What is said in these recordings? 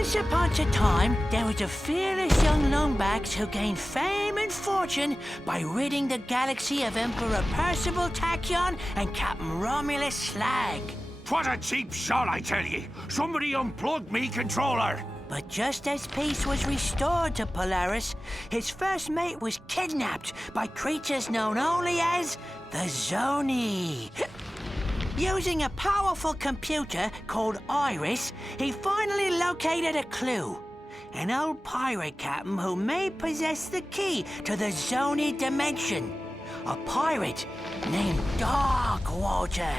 Once upon a time, there was a fearless young lumbax who gained fame and fortune by ridding the galaxy of Emperor Percival Tachyon and Captain Romulus Slag. What a cheap shot, I tell ye! Somebody unplugged me controller! But just as peace was restored to Polaris, his first mate was kidnapped by creatures known only as the Zoni. Using a powerful computer called Iris, he finally located a clue. An old pirate captain who may possess the key to the Zoni dimension. A pirate named Darkwater.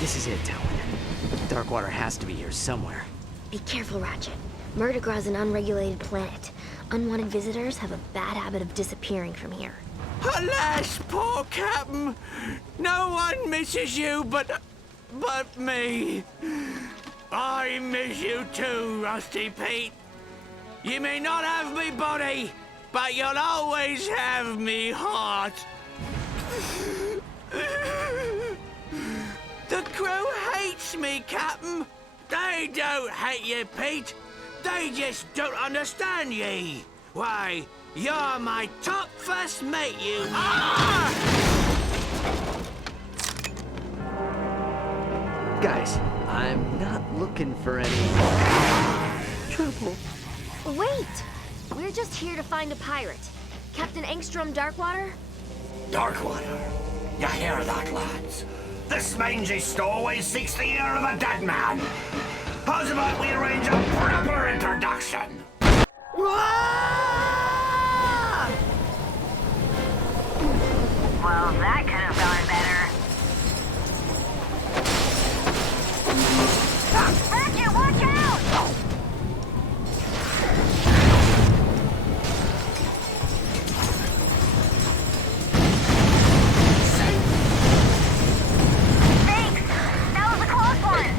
This is it, Talon. Darkwater has to be here somewhere. Be careful, Ratchet. Murdergra's an unregulated planet. Unwanted visitors have a bad habit of disappearing from here. Alas, poor Captain! No one misses you but me. I miss you too, Rusty Pete. You may not have me body, but you'll always have me heart. The crew hates me, Captain. They don't hate you, Pete. They just don't understand ye. Why, you're my top first mate, you are! Guys, I'm not looking for any trouble. Wait! We're just here to find a pirate. Captain Engstrom Darkwater? Darkwater. You hear that, lads? This mangy stowaway seeks the ear of a dead man. How's about we arrange a proper introduction? Well, that could have gone better. Ratchet, watch out! Thanks! That was a close one!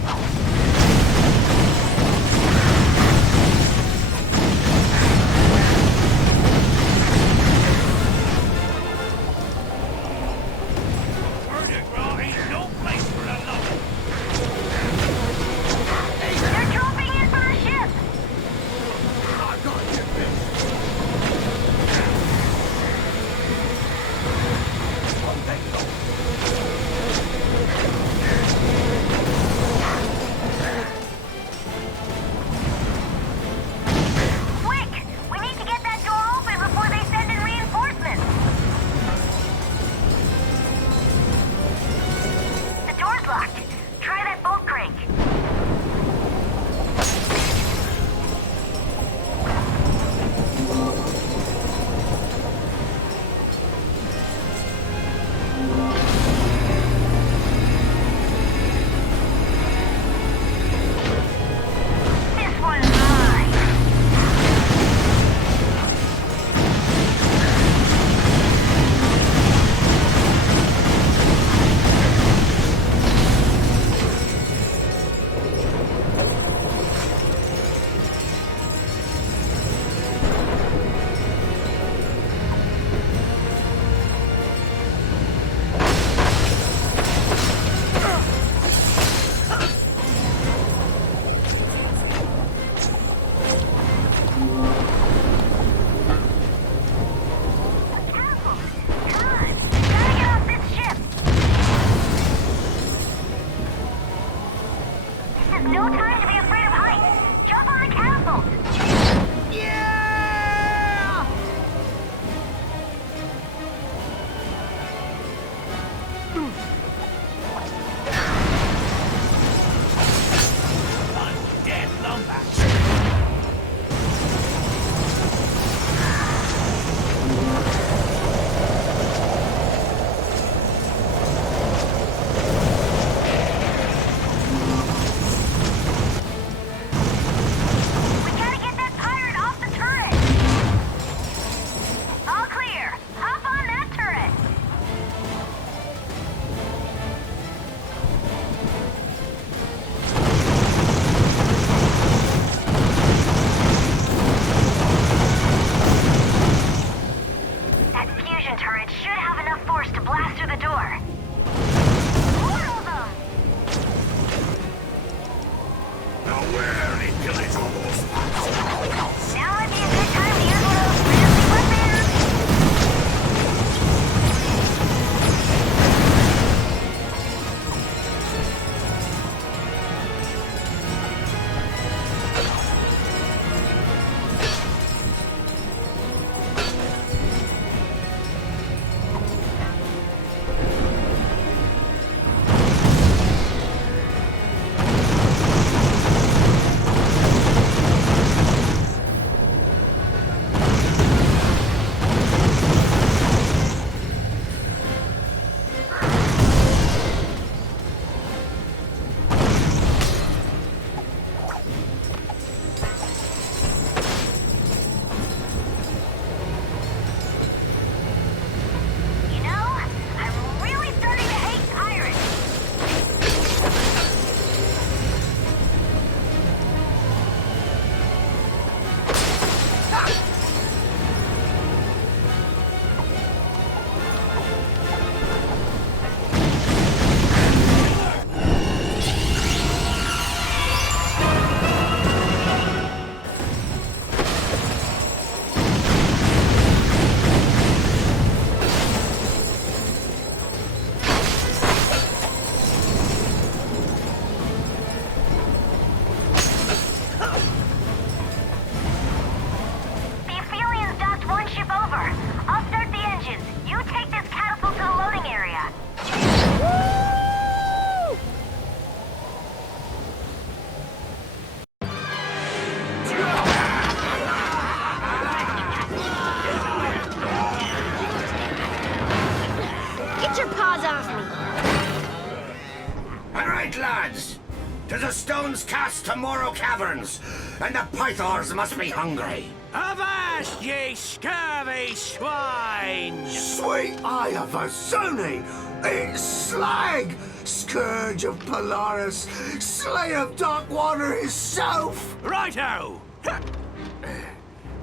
tomorrow caverns, and the pythons must be hungry. Avast, ye scurvy swine! Sweet eye of a Zony! It's Slag! Scourge of Polaris, Slayer of Darkwater himself! Righto!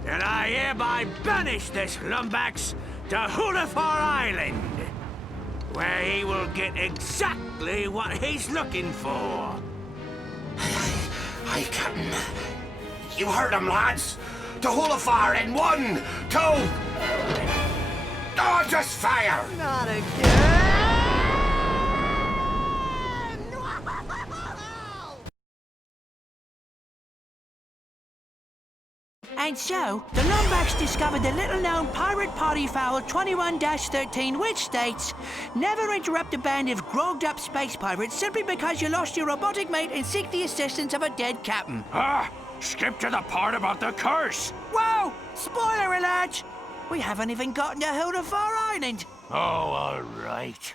And I hereby banish this lumbax to Hulafar Island, where he will get exactly what he's looking for. Aye, Captain. You heard him, lads. To Hulafar in 1, 2... Oh, just fire! Not again! And so, the Lombax discovered the little-known pirate party foul 21-13, which states, never interrupt a band of grogged-up space pirates simply because you lost your robotic mate and seek the assistance of a dead captain. Ah, skip to the part about the curse. Whoa! Spoiler alert! We haven't even gotten to Hulafar Island. Oh, all right.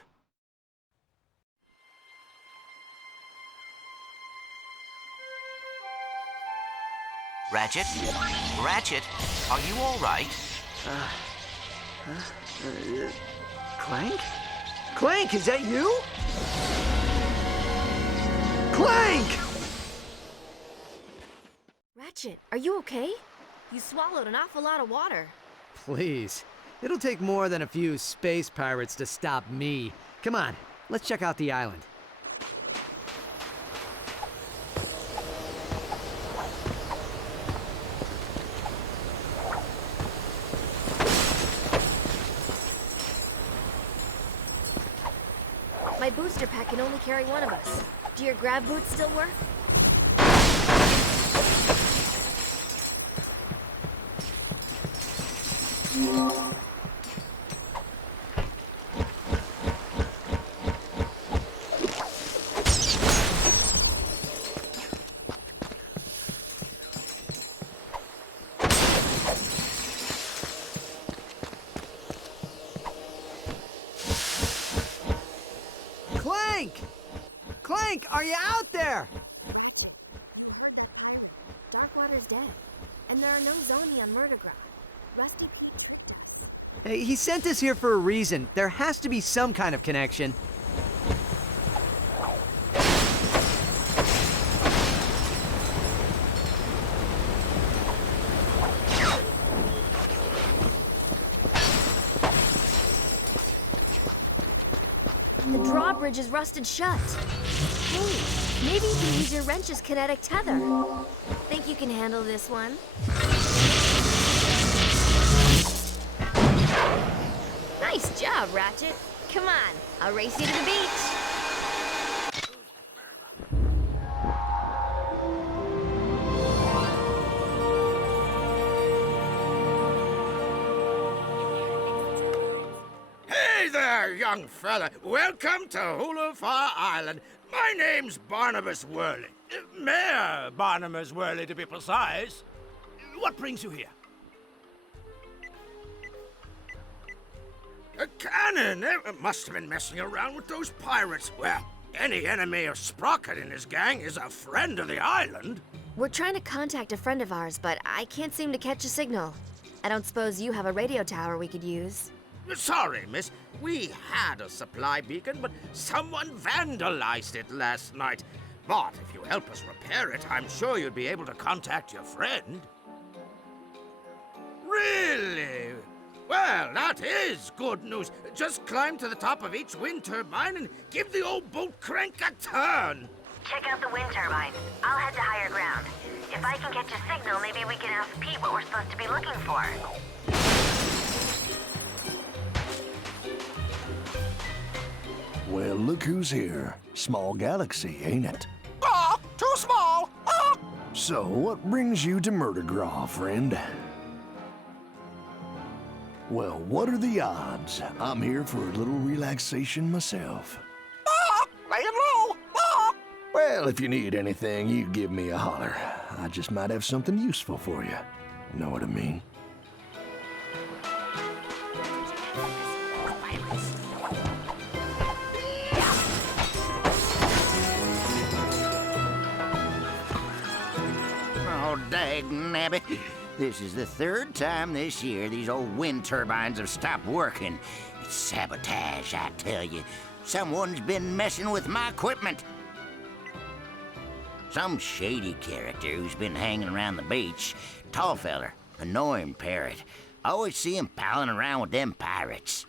Ratchet? Ratchet, are you all right? Clank? Clank, is that you? Clank! Ratchet, are you okay? You swallowed an awful lot of water. Please. It'll take more than a few space pirates to stop me. Come on, let's check out the island. My booster pack can only carry one of us. Do your grab boots still work? Clank! Clank, are you out there? Darkwater's dead, and there are no Zoni on Murderground. Rusty Pete. Hey, he sent us here for a reason. There has to be some kind of connection. The drawbridge is rusted shut. Hey, maybe you can use your wrench's kinetic tether. Think you can handle this one? Nice job, Ratchet. Come on, I'll race you to the beach. Hey there, young fella. Welcome to Hulafar Island. My name's Barnabas Worley. Mayor Barnabas Worley, to be precise. What brings you here? A cannon! Must have been messing around with those pirates. Well, any enemy of Sprocket and his gang is a friend of the island. We're trying to contact a friend of ours, but I can't seem to catch a signal. I don't suppose you have a radio tower we could use. Sorry, miss. We had a supply beacon, but someone vandalized it last night. But if you help us repair it, I'm sure you'd be able to contact your friend. Really? Well, that is good news. Just climb to the top of each wind turbine and give the old boat crank a turn. Check out the wind turbine. I'll head to higher ground. If I can catch a signal, maybe we can ask Pete what we're supposed to be looking for. Well, look who's here. Small galaxy, ain't it? Ah, too small. Ah. So, what brings you to Murdergraw, friend? Well, what are the odds? I'm here for a little relaxation myself. Ah, lay it low. Ah. Well, if you need anything, you give me a holler. I just might have something useful for you. Know what I mean? dagnabbit. This is the third time this year these old wind turbines have stopped working. It's sabotage, I tell you. Someone's been messing with my equipment. Some shady character who's been hanging around the beach. Tall feller, annoying parrot. I always see him palling around with them pirates.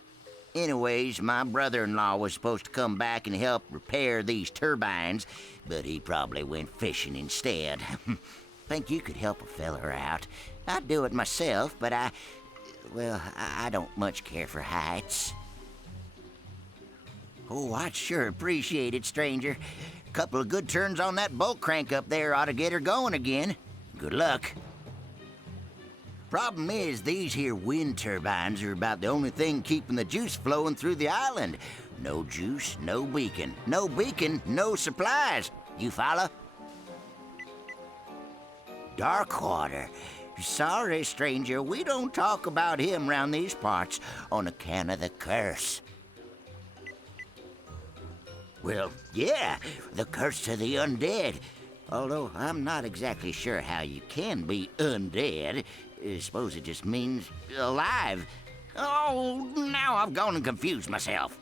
Anyways, my brother-in-law was supposed to come back and help repair these turbines, but he probably went fishing instead. Think you could help a feller out. I'd do it myself, but I don't much care for heights. Oh, I'd sure appreciate it, stranger. Couple of good turns on that bolt crank up there ought to get her going again. Good luck. Problem is, these here wind turbines are about the only thing keeping the juice flowing through the island. No juice, no beacon. No beacon, no supplies. You follow? Darkwater. Sorry, stranger, we don't talk about him round these parts on account of the curse. Well, yeah, the curse of the undead. Although I'm not exactly sure how you can be undead. I suppose it just means alive. Oh, now I've gone and confused myself.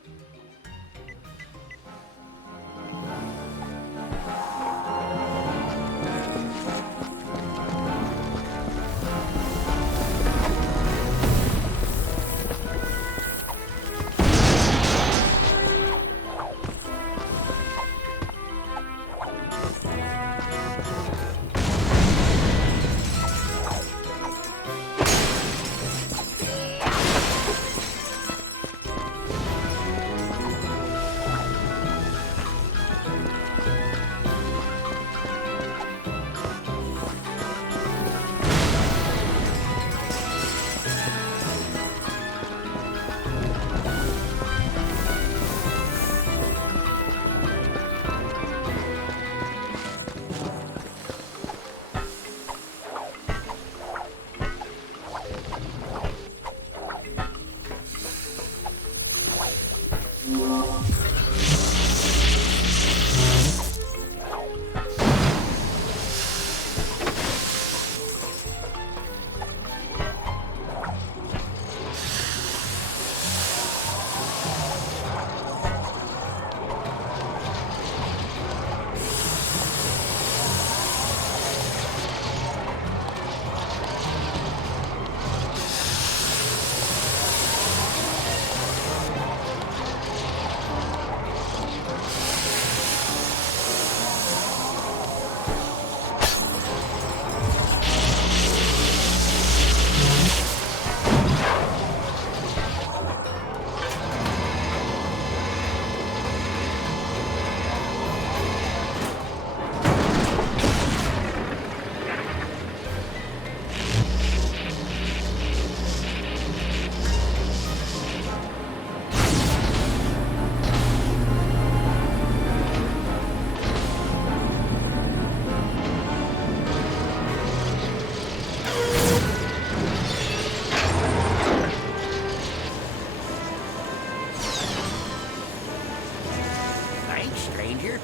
Stranger.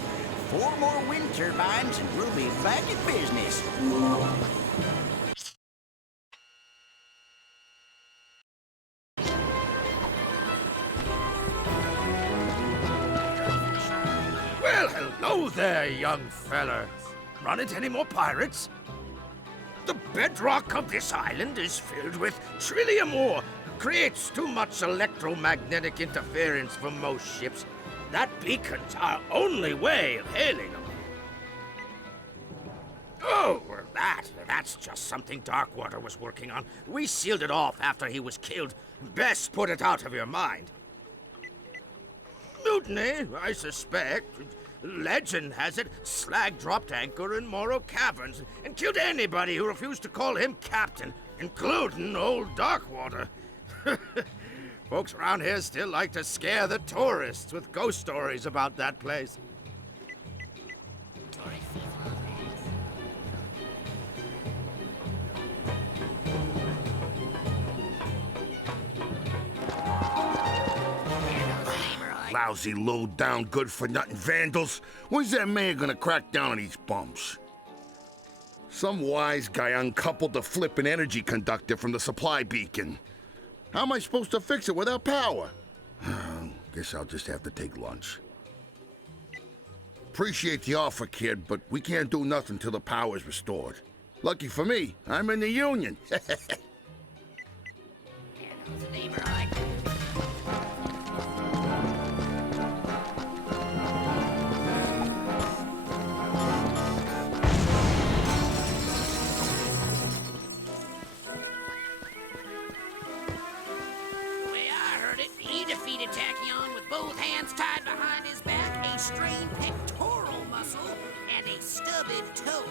4 more wind turbines and we'll be back in business. Well, hello there, young feller. Run into any more pirates? The bedrock of this island is filled with trillium ore. Creates too much electromagnetic interference for most ships. That beacon's our only way of hailing them. Oh, well, that's just something Darkwater was working on. We sealed it off after he was killed. Best put it out of your mind. Mutiny, I suspect. Legend has it, Slag dropped anchor in Morrow Caverns and killed anybody who refused to call him captain, including old Darkwater. Folks around here still like to scare the tourists with ghost stories about that place. Lousy, low-down, good-for-nothing vandals. When's that man gonna crack down on these bums? Some wise guy uncoupled the flippin' energy conductor from the supply beacon. How am I supposed to fix it without power? Guess I'll just have to take lunch. Appreciate the offer, kid, but we can't do nothing till the power's restored. Lucky for me, I'm in the union. He defeated Tachyon with both hands tied behind his back, a strained pectoral muscle, and a stubbed toe.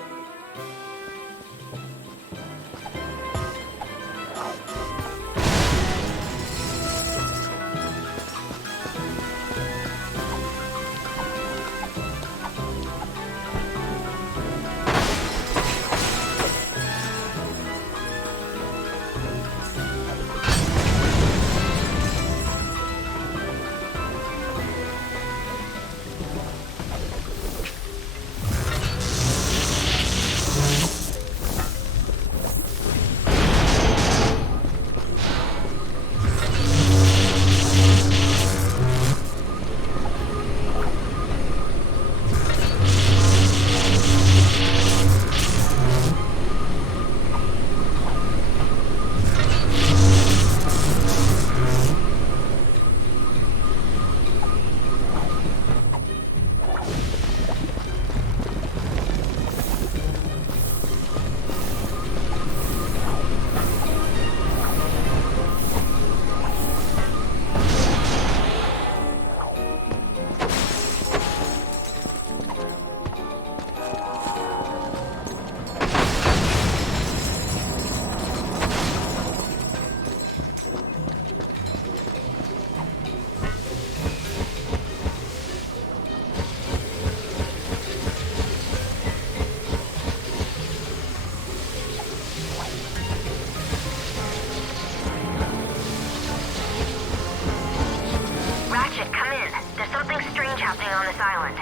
Ratchet, come in. There's something strange happening on this island.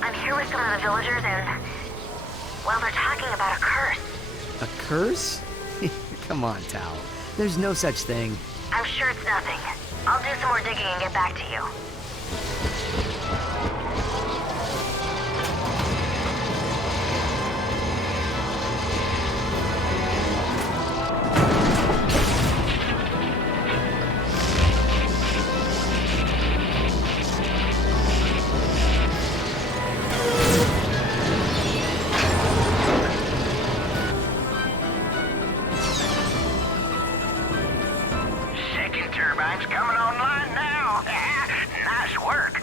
I'm here with some of the villagers and... well, they're talking about a curse. A curse? Come on, Tao. There's no such thing. I'm sure it's nothing. I'll do some more digging and get back to you. Second turbine's coming online now. Nice work.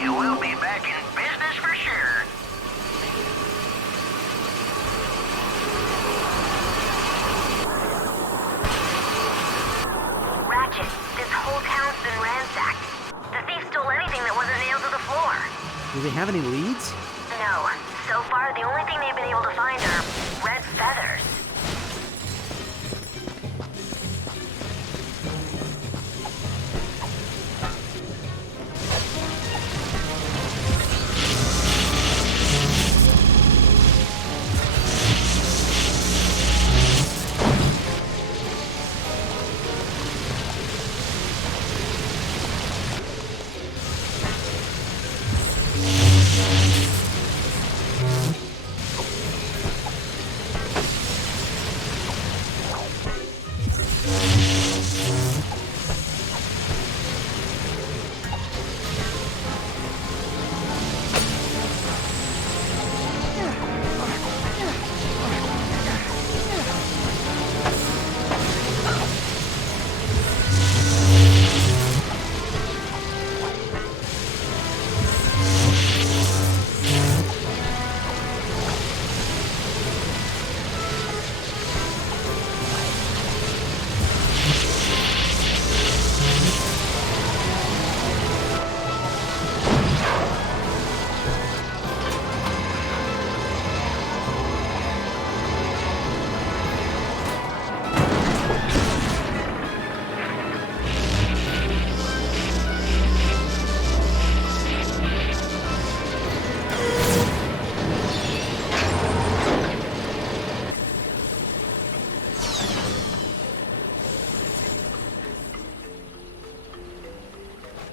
you will be back in business for sure. Ratchet, this whole town's been ransacked. The thief stole anything that wasn't nailed to the floor. Do they have any leads? No. So far, the only thing they've been able to find are red feathers.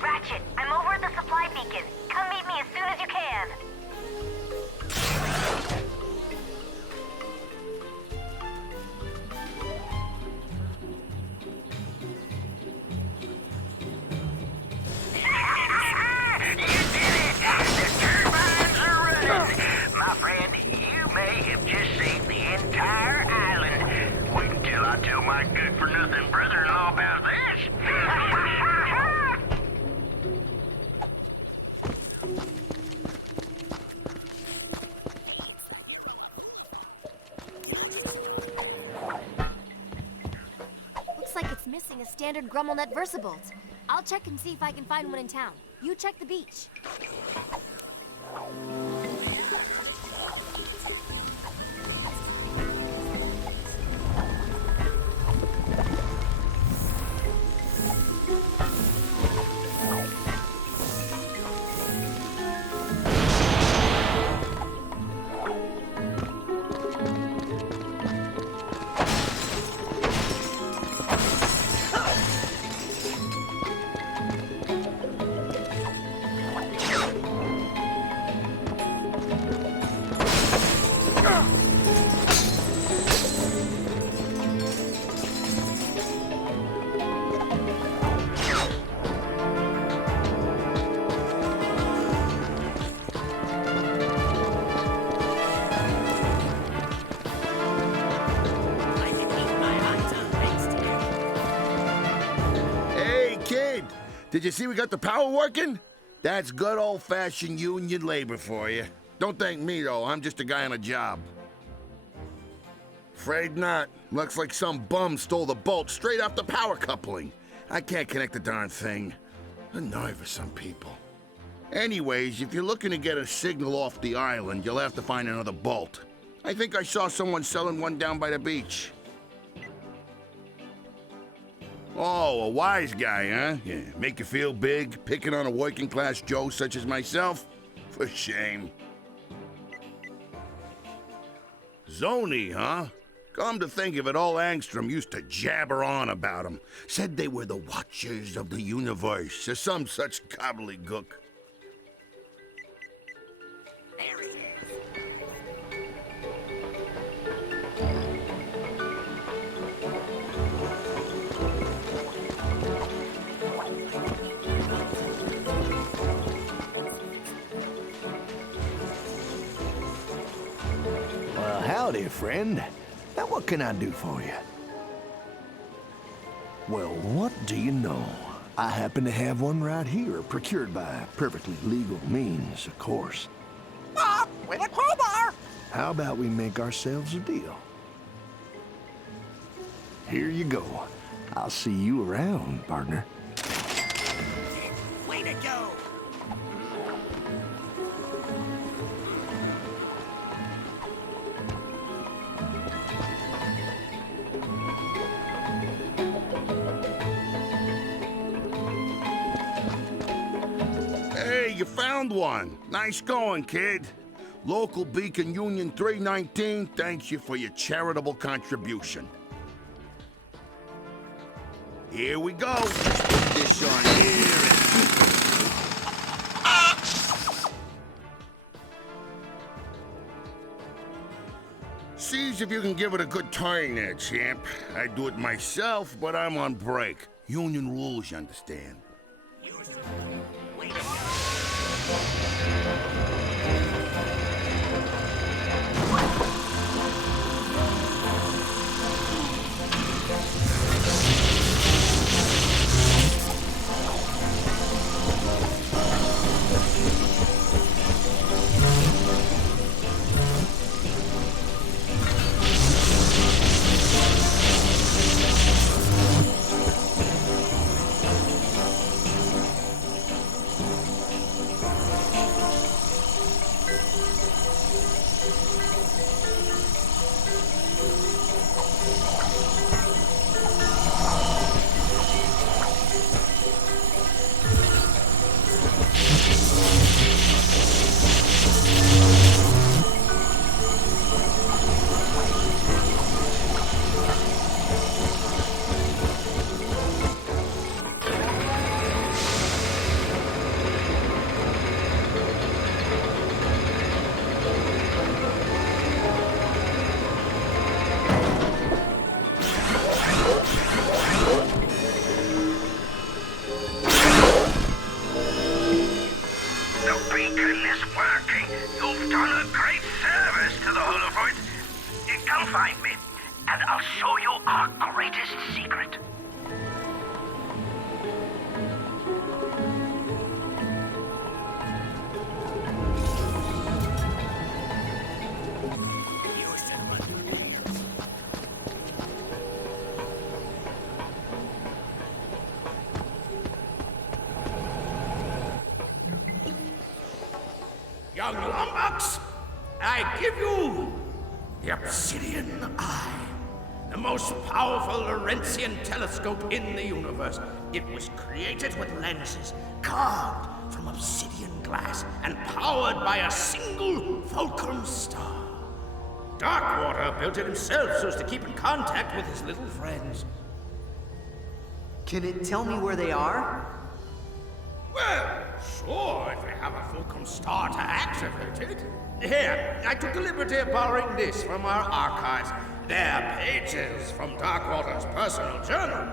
Ratchet, I'm over at the supply beacon. Come meet me as soon as you can. My friend, you may have just saved the entire island. Wait until I tell my good-for-nothing brother-in-law about this. Looks like it's missing a standard GrumbleNet VersaBolt. I'll check and see if I can find one in town. You check the beach. Did you see we got the power working? That's good old-fashioned union labor for you. Don't thank me, though. I'm just a guy on a job. Afraid not. Looks like some bum stole the bolt straight off the power coupling. I can't connect the darn thing. The nerve of some people. Anyways, if you're looking to get a signal off the island, you'll have to find another bolt. I think I saw someone selling one down by the beach. Oh, a wise guy, huh? Yeah, make you feel big, picking on a working-class Joe such as myself? For shame. Zoni, huh? Come to think of it, all Angstrom used to jabber on about them. Said they were the Watchers of the Universe, or some such gobbledygook. There it is. Well, howdy, friend. Now, what can I do for you? Well, what do you know? I happen to have one right here, procured by perfectly legal means, of course. With a crowbar! How about we make ourselves a deal? Here you go. I'll see you around, partner. Way to go! Hey, you found one. Nice going, kid. Local Beacon Union 319 thanks you for your charitable contribution. Here we go. Let's put this on here Sees if you can give it a good turn there, champ. I'd do it myself, but I'm on break. Union rules, you understand. Young lummox, I give you the Obsidian Eye, the most powerful Laurentian telescope in the universe. It was created with lenses carved from obsidian glass and powered by a single fulcrum star. Darkwater built it himself so as to keep in contact with his little friends. Can it tell me where they are? Well, sure, if we have a fulcrum star to activate it. Here, I took the liberty of borrowing this from our archives. They're pages from Darkwater's personal journal.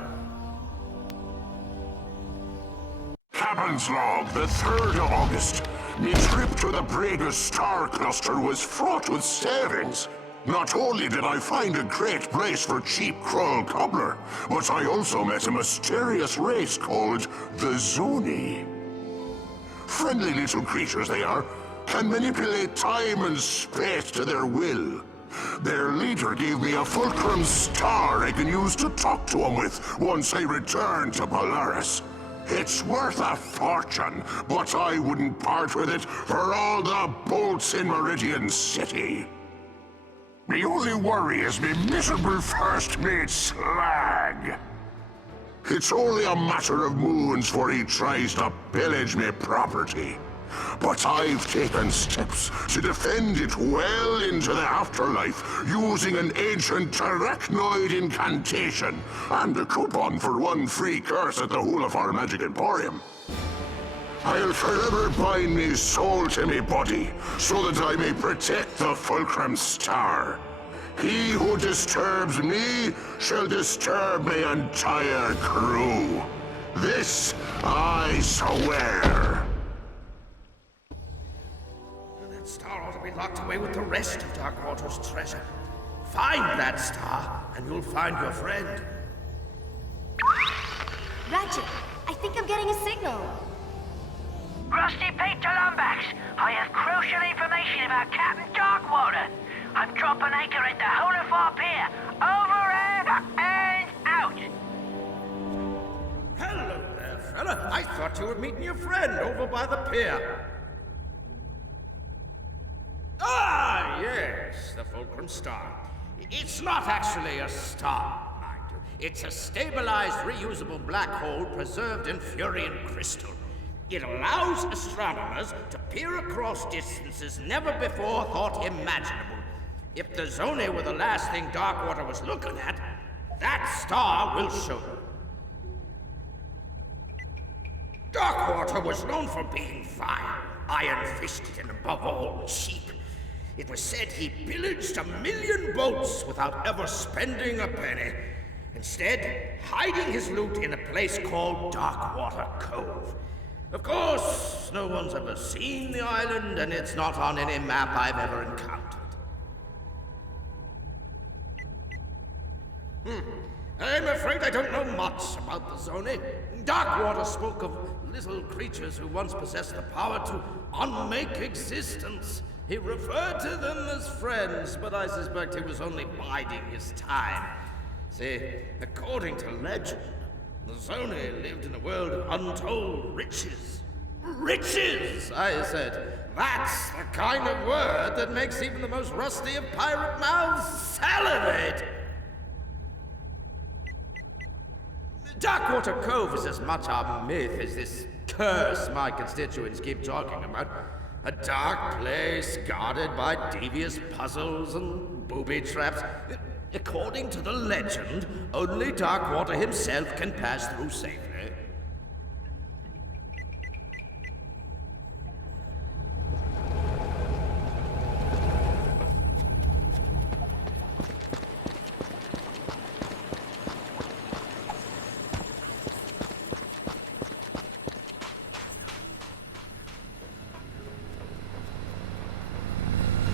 Captain's log, the 3rd of August. My trip to the Braga star cluster was fraught with savings. Not only did I find a great place for cheap Krull cobbler, but I also met a mysterious race called the Zoni. Friendly little creatures they are, can manipulate time and space to their will. Their leader gave me a fulcrum star I can use to talk to him with once I return to Polaris. It's worth a fortune, but I wouldn't part with it for all the bolts in Meridian City. The only worry is me miserable first mate Slag. It's only a matter of moons before he tries to pillage me property. But I've taken steps to defend it well into the afterlife using an ancient arachnoid incantation and a coupon for 1 free curse at the Hulafar Magic Emporium. I'll forever bind me soul to me body so that I may protect the Fulcrum Star. He who disturbs me shall disturb my entire crew. This I swear. That star ought to be locked away with the rest of Darkwater's treasure. Find that star, and you'll find your friend. Ratchet, I think I'm getting a signal. Rusty Pete to Lumbax. I have crucial information about Captain Darkwater. I'm dropping anchor at the Holofar Pier. Over and out. Hello there, fella. I thought you were meeting your friend over by the pier. Ah, yes, the Fulcrum Star. It's not actually a star, mind you. It's a stabilized, reusable black hole preserved in Furian crystal. It allows astronomers to peer across distances never before thought imaginable. If the Zone were the last thing Darkwater was looking at, that star will show you. Darkwater was known for being vile, iron-fisted, and above all, cheap. It was said he pillaged 1 million boats without ever spending a penny. Instead, hiding his loot in a place called Darkwater Cove. Of course, no one's ever seen the island, and it's not on any map I've ever encountered. I'm afraid I don't know much about the Zone. Darkwater spoke of little creatures who once possessed the power to unmake existence. He referred to them as friends, but I suspect he was only biding his time. See, according to legend, the Zone lived in a world of untold riches. Riches, I said. That's the kind of word that makes even the most rusty of pirate mouths salivate. Darkwater Cove is as much a myth as this curse my constituents keep talking about. A dark place guarded by devious puzzles and booby traps. According to the legend, only Darkwater himself can pass through safely.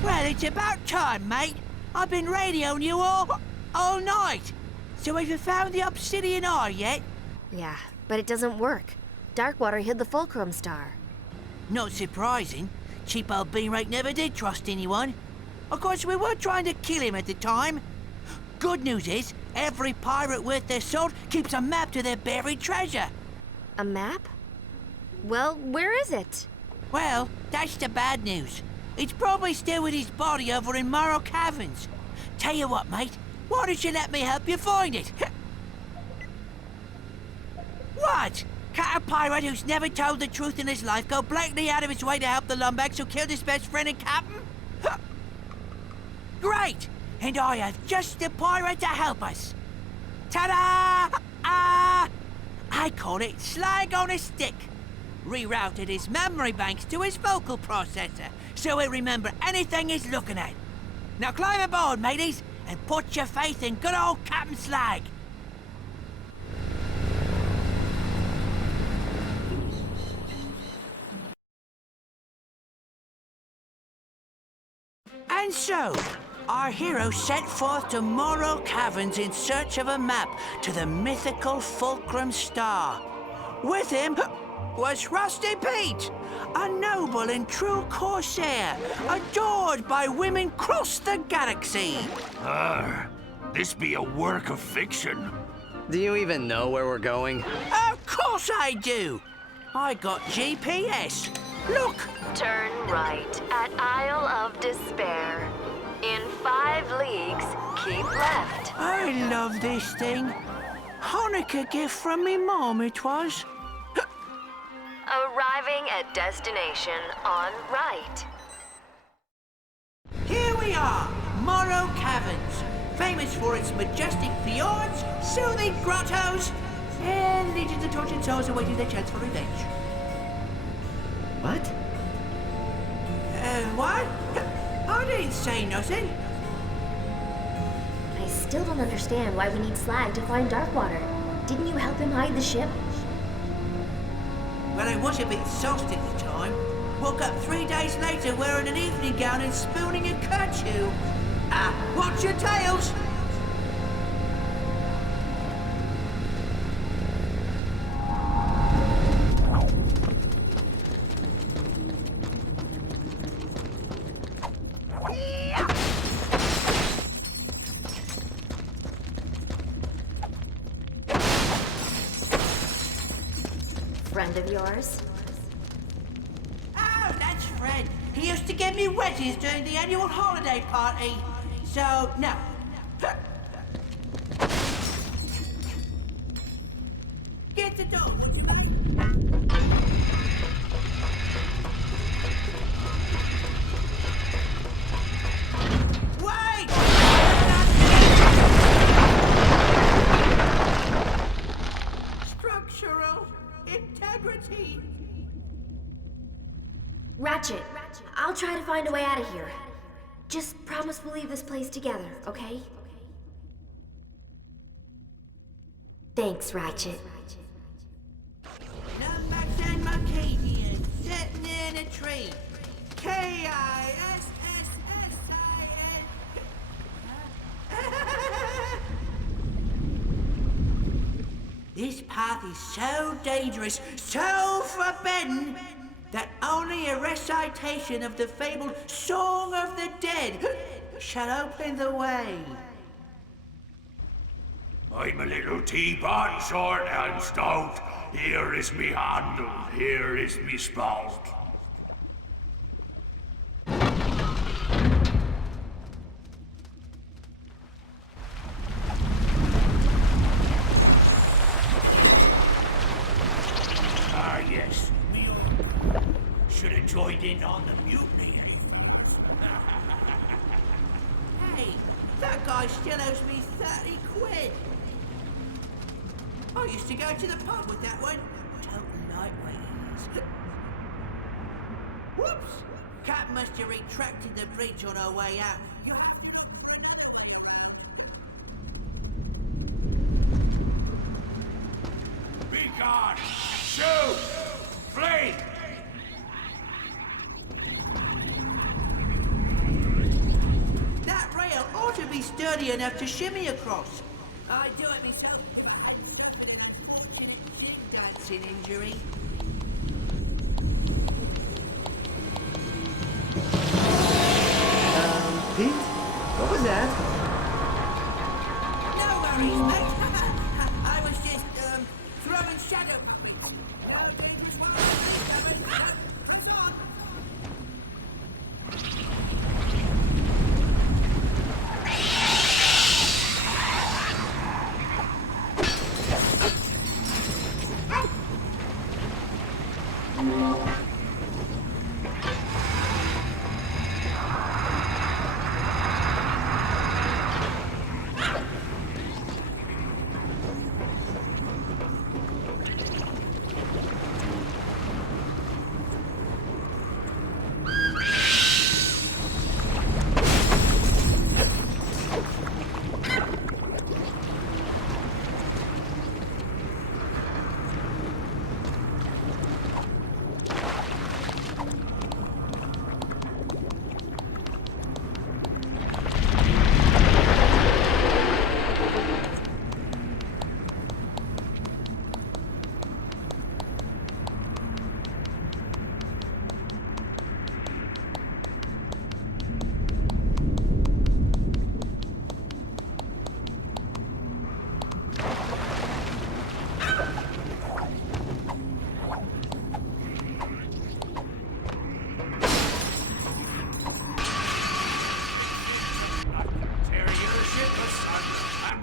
Well, it's about time, mate. I've been radioing you all night. So have you found the obsidian eye yet? Yeah, but it doesn't work. Darkwater hid the Fulcrum Star. Not surprising. Cheap old Beanrake never did trust anyone. Of course, we were trying to kill him at the time. Good news is, every pirate worth their salt keeps a map to their buried treasure. A map? Well, where is it? Well, that's the bad news. It's probably still with his body over in Morrow Caverns. Tell you what, mate, why don't you let me help you find it? What? Can't a pirate who's never told the truth in his life go blatantly out of his way to help the Lumbax who killed his best friend and captain? Great! And I have just the pirate to help us. Ta-da! I call it slag on a stick. Rerouted his memory banks to his vocal processor, so he'll remember anything he's looking at. Now climb aboard, mateys, and put your faith in good old Captain Slag. And so, our hero set forth to Morrow Caverns in search of a map to the mythical Fulcrum Star. With him was Rusty Pete, a noble and true corsair, adored by women across the galaxy. This be a work of fiction. Do you even know where we're going? Of course I do. I got GPS. Look. Turn right at Isle of Despair. In 5 leagues, keep left. I love this thing. Hanukkah gift from me mom it was. Arriving at destination on right. Here we are, Morrow Caverns, famous for its majestic fjords, soothing grottos, and legions of tortured souls awaiting their chance for revenge. What? What? I didn't say nothing. I still don't understand why we need Slag to find Darkwater. Didn't you help him hide the ship? Well, I was a bit sauced at the time. Woke up 3 days later wearing an evening gown and spooning a kerchew. Watch your tails! friend of yours? Oh, that's Fred. He used to give me wedgies during the annual holiday party. So, no. Get the door. Wait! Structural integrity. Ratchet, I'll try to find a way out of here. Just promise we'll leave this place together, okay? Thanks, Ratchet. Numbucks and Mercadians sitting in a tree. K-I-S-S-S-I-N. This path is so dangerous, so forbidden, that only a recitation of the fabled Song of the Dead shall open the way. I'm a little teapot, short and stout. Here is me handle, here is me spout. Ah, yes. We should have joined in on the mutiny. Hey, that guy still owes me 30 quid. I used to go to the pub with that one. Total lightweight. Whoops! Cat must have retracted the bridge on our way out. You have to... Be gone! Shoot! Flee! That rail ought to be sturdy enough to shimmy across. I do it myself. Dancing injury. Pete? What was that? No worries, mate. I was just, throwing shadow.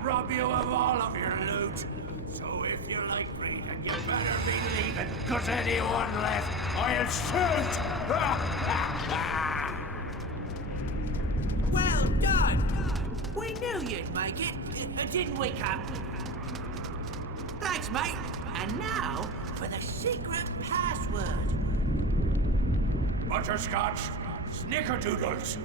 Rob you of all of your loot. So if you like reading, you better be leaving, cause anyone left, I'll shoot! Well done. We knew you'd make it, didn't we, Cap? Thanks, mate. And now for the secret password. Butterscotch, snickerdoodles.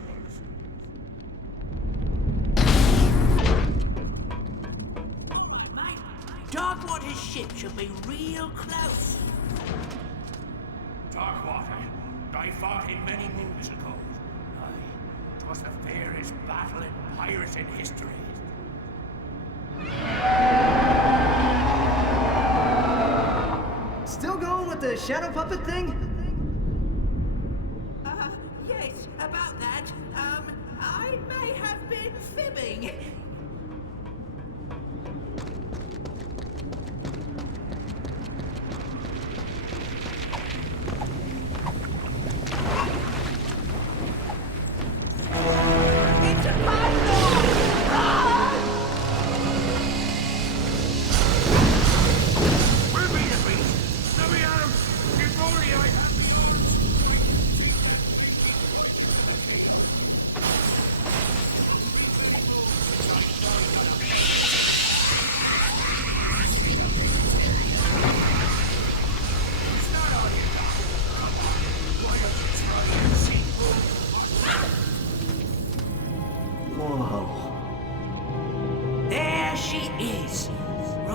Darkwater's ship should be real close. Darkwater, I fought it many moons ago. Aye, 'twas the fairest battle in pirating history. Still going with the shadow puppet thing? Yes, about that. I may have been fibbing.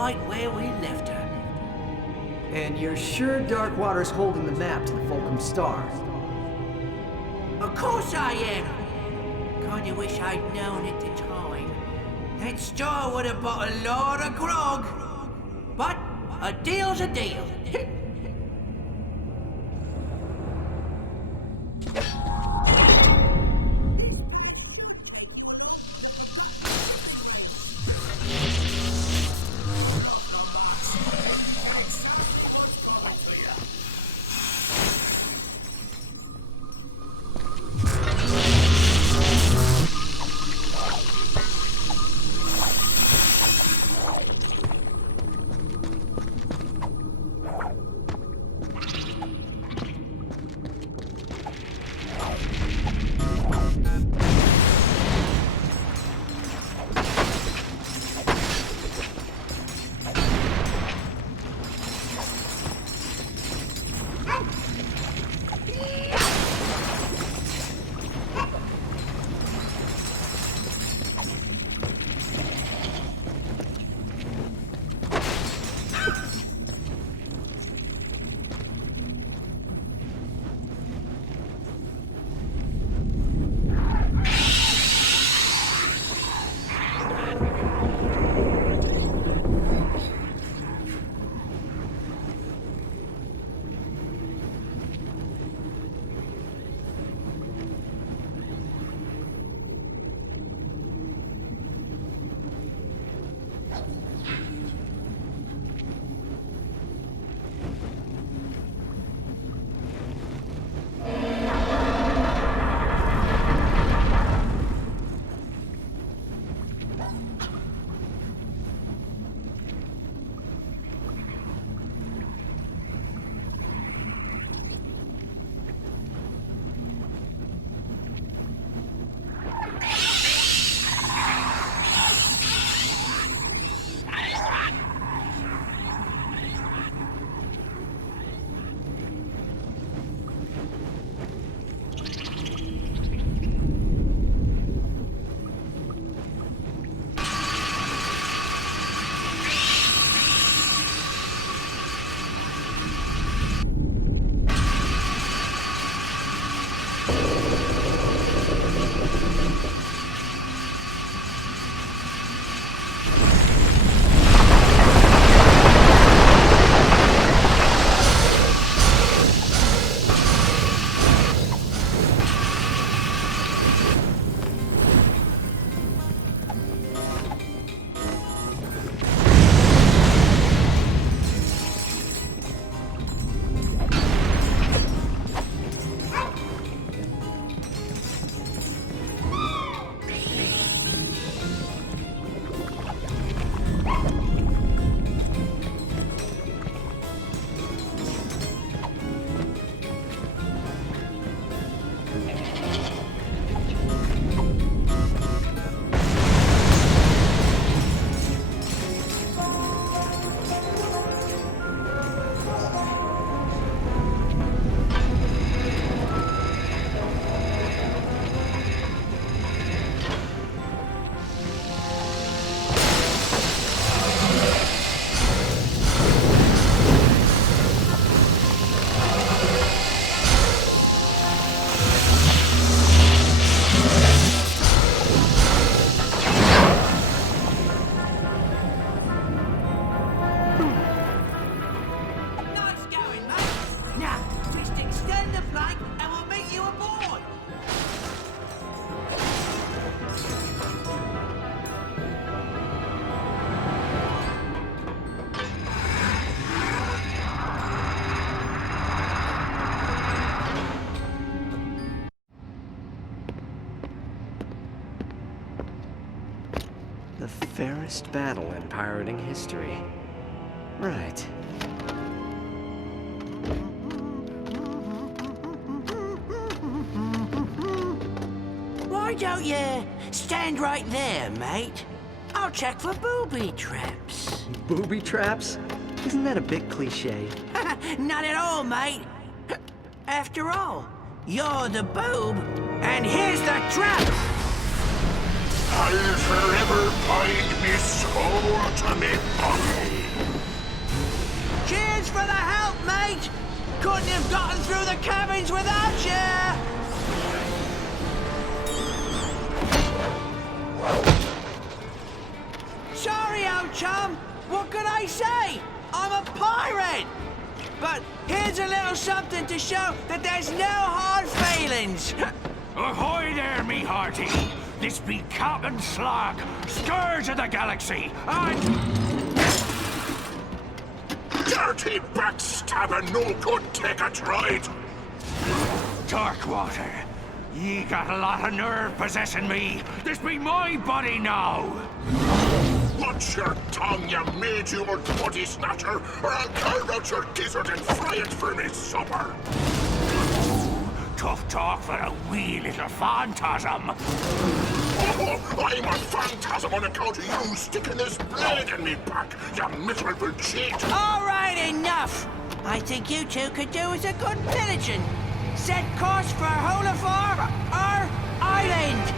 right where we left her. And you're sure Darkwater's holding the map to the Fulcrum Star? Of course I am. Kinda wish I'd known at the time. That star would have bought a lot of grog. But a deal's a deal. The fairest battle in pirating history. Right. Why don't you stand right there, mate? I'll check for booby traps. Booby traps? Isn't that a bit cliche? Not at all, mate. After all, you're the boob, and here's the trap! I'll forever bind me soul to me body. Cheers for the help, mate! Couldn't have gotten through the cabins without you! Sorry, old chum! What could I say? I'm a pirate! But here's a little something to show that there's no hard feelings. Ahoy there, me hearty! This be Captain Slog, Scourge of the Galaxy, and... Dirty backstabber, no good take a trade! Darkwater, ye got a lot of nerve possessing me. This be my body now. Watch your tongue, you made-humoured body snatcher, or I'll carve out your gizzard and fry it for me supper! Tough talk for a wee little phantasm. Oh, I'm a phantasm on account of you sticking this blade in me back, you miserable cheat! All right, enough! I think you two could do with a good pillaging. Set course for Holafar, our island!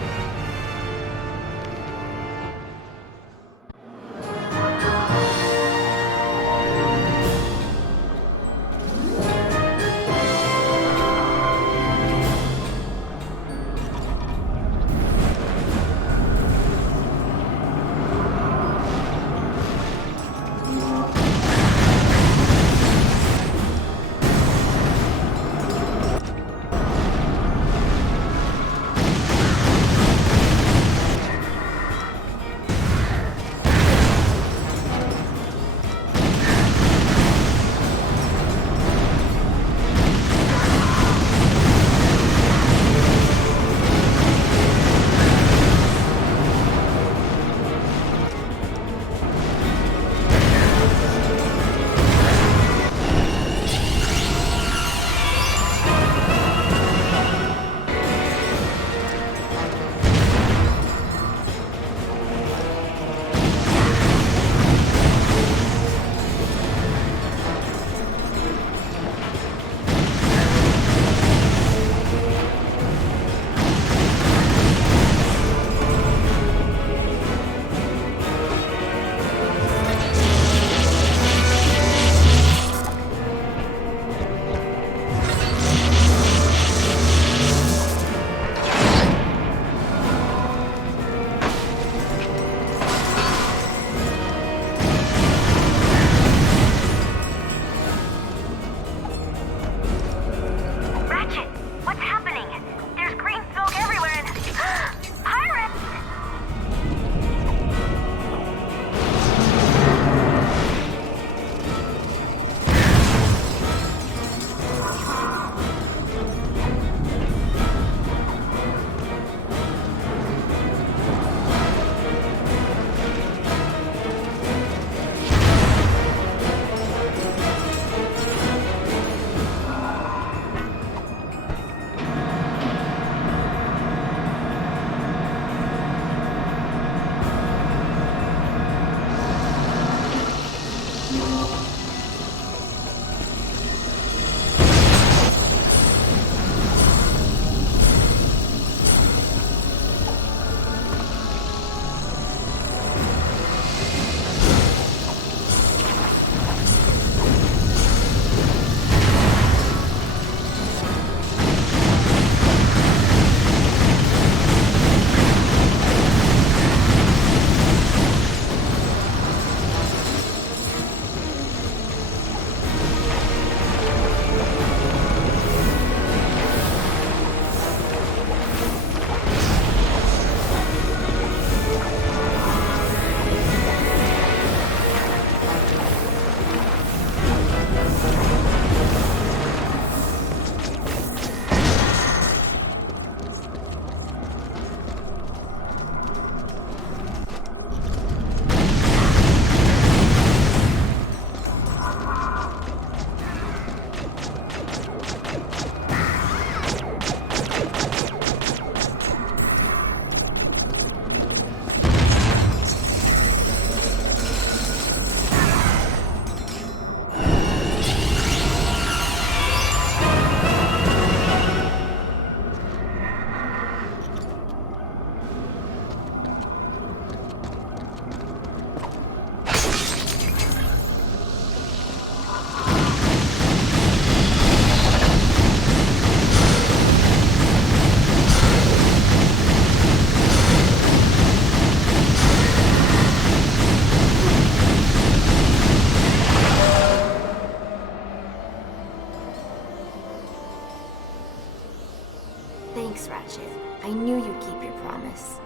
Thanks, Ratchet. I knew you'd keep your promise.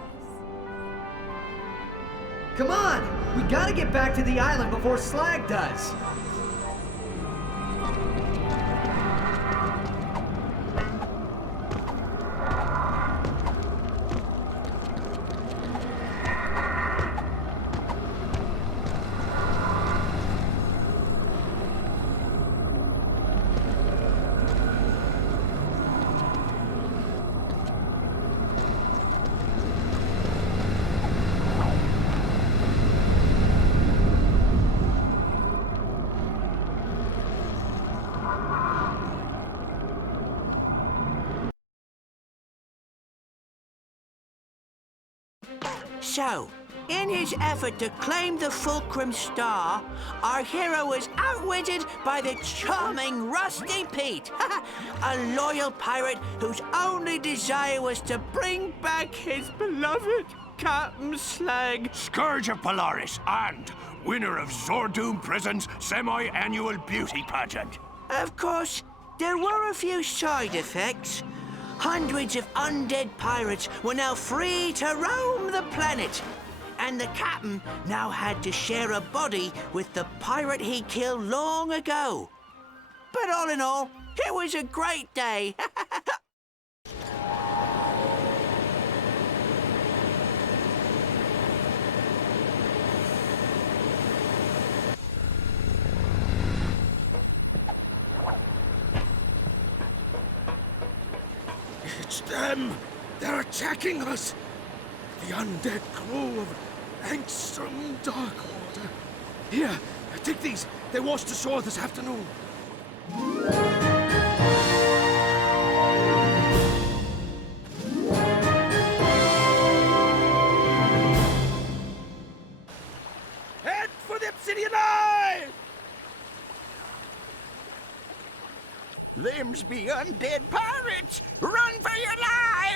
Come on! We gotta get back to the island before Slag does! So, in his effort to claim the Fulcrum Star, our hero was outwitted by the charming Rusty Pete, a loyal pirate whose only desire was to bring back his beloved Captain Slag. Scourge of Polaris and winner of Zordoom Prison's semi-annual beauty pageant. Of course, there were a few side effects. Hundreds of undead pirates were now free to roam the planet. And the captain now had to share a body with the pirate he killed long ago. But all in all, it was a great day. It's them! They're attacking us! The undead crew of Angstrom Darkwater. Here, take these. They washed ashore this afternoon. Head for the Obsidian Eye! Them's be undead pirates! Run for your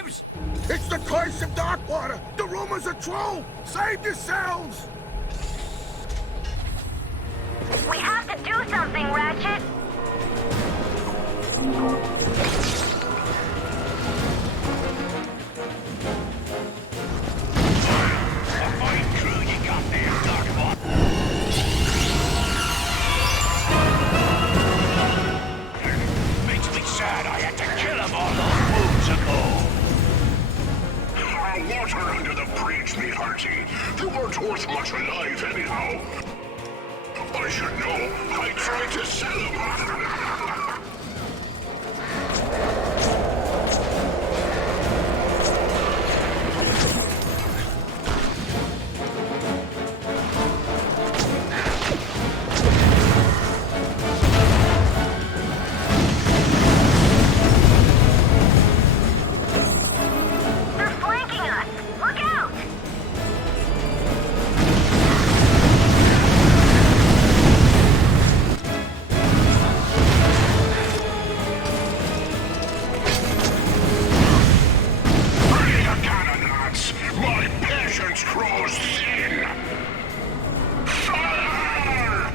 lives! It's the curse of Darkwater! The rumors are true! Save yourselves! We have to do something, Ratchet! A fine crew you got there, Darkwater. Makes me sad I had to kill them all those moons ago. Water under the bridge, me hearty. You weren't worth much alive anyhow. I should know. I tried to sell them. They're flanking us! Look out! Bring your cannon, lads! My patience grows thin! Fire!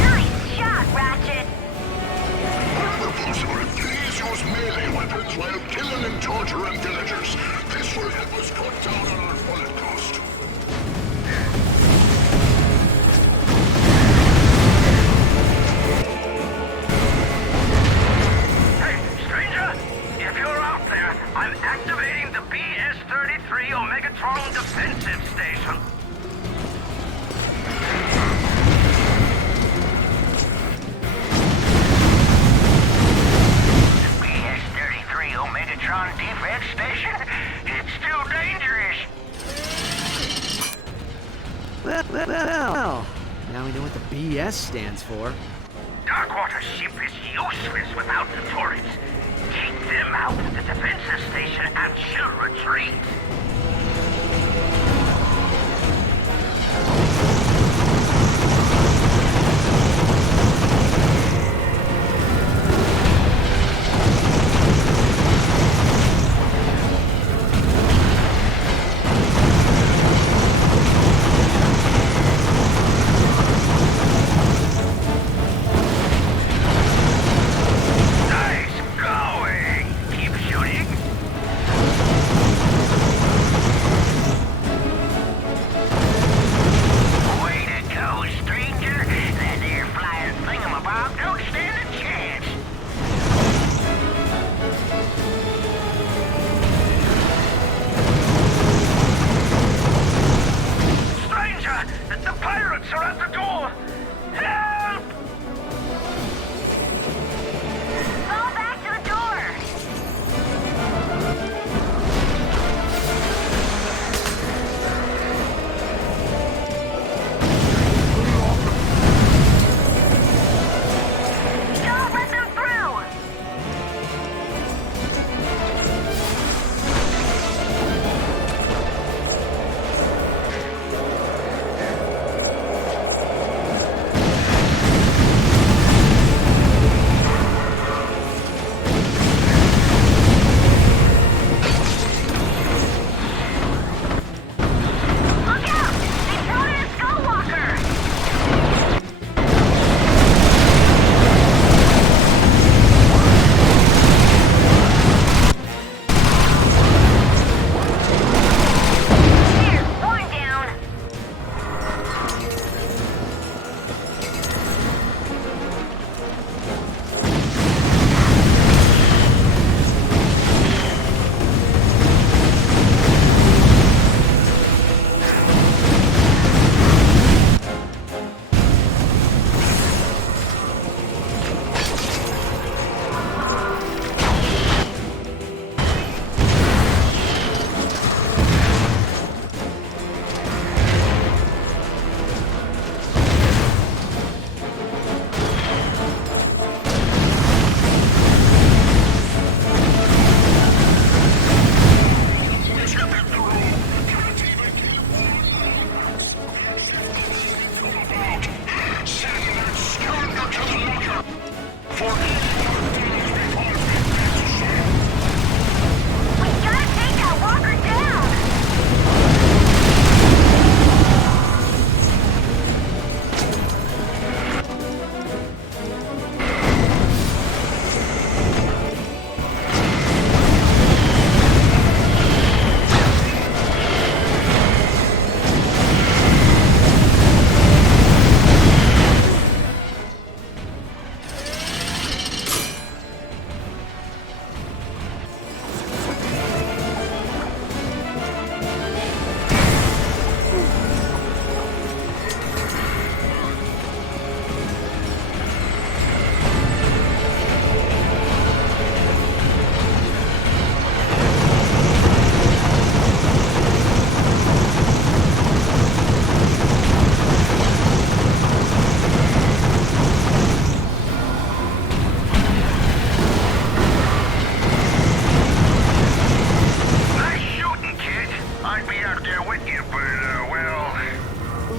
Nice shot, Ratchet! Whenever possible, please use melee weapons while killing and torturing villagers. This will help us cut down on our bullet cost. Hey, stranger! If you're out there, I'm activating the BS-33 Omegatron defensive station. BS-33 Omegatron defense station? It's still dangerous. Well, now we know what the BS stands for. Darkwater ship is useless without the turrets. Take them out of the defensive station and she'll retreat.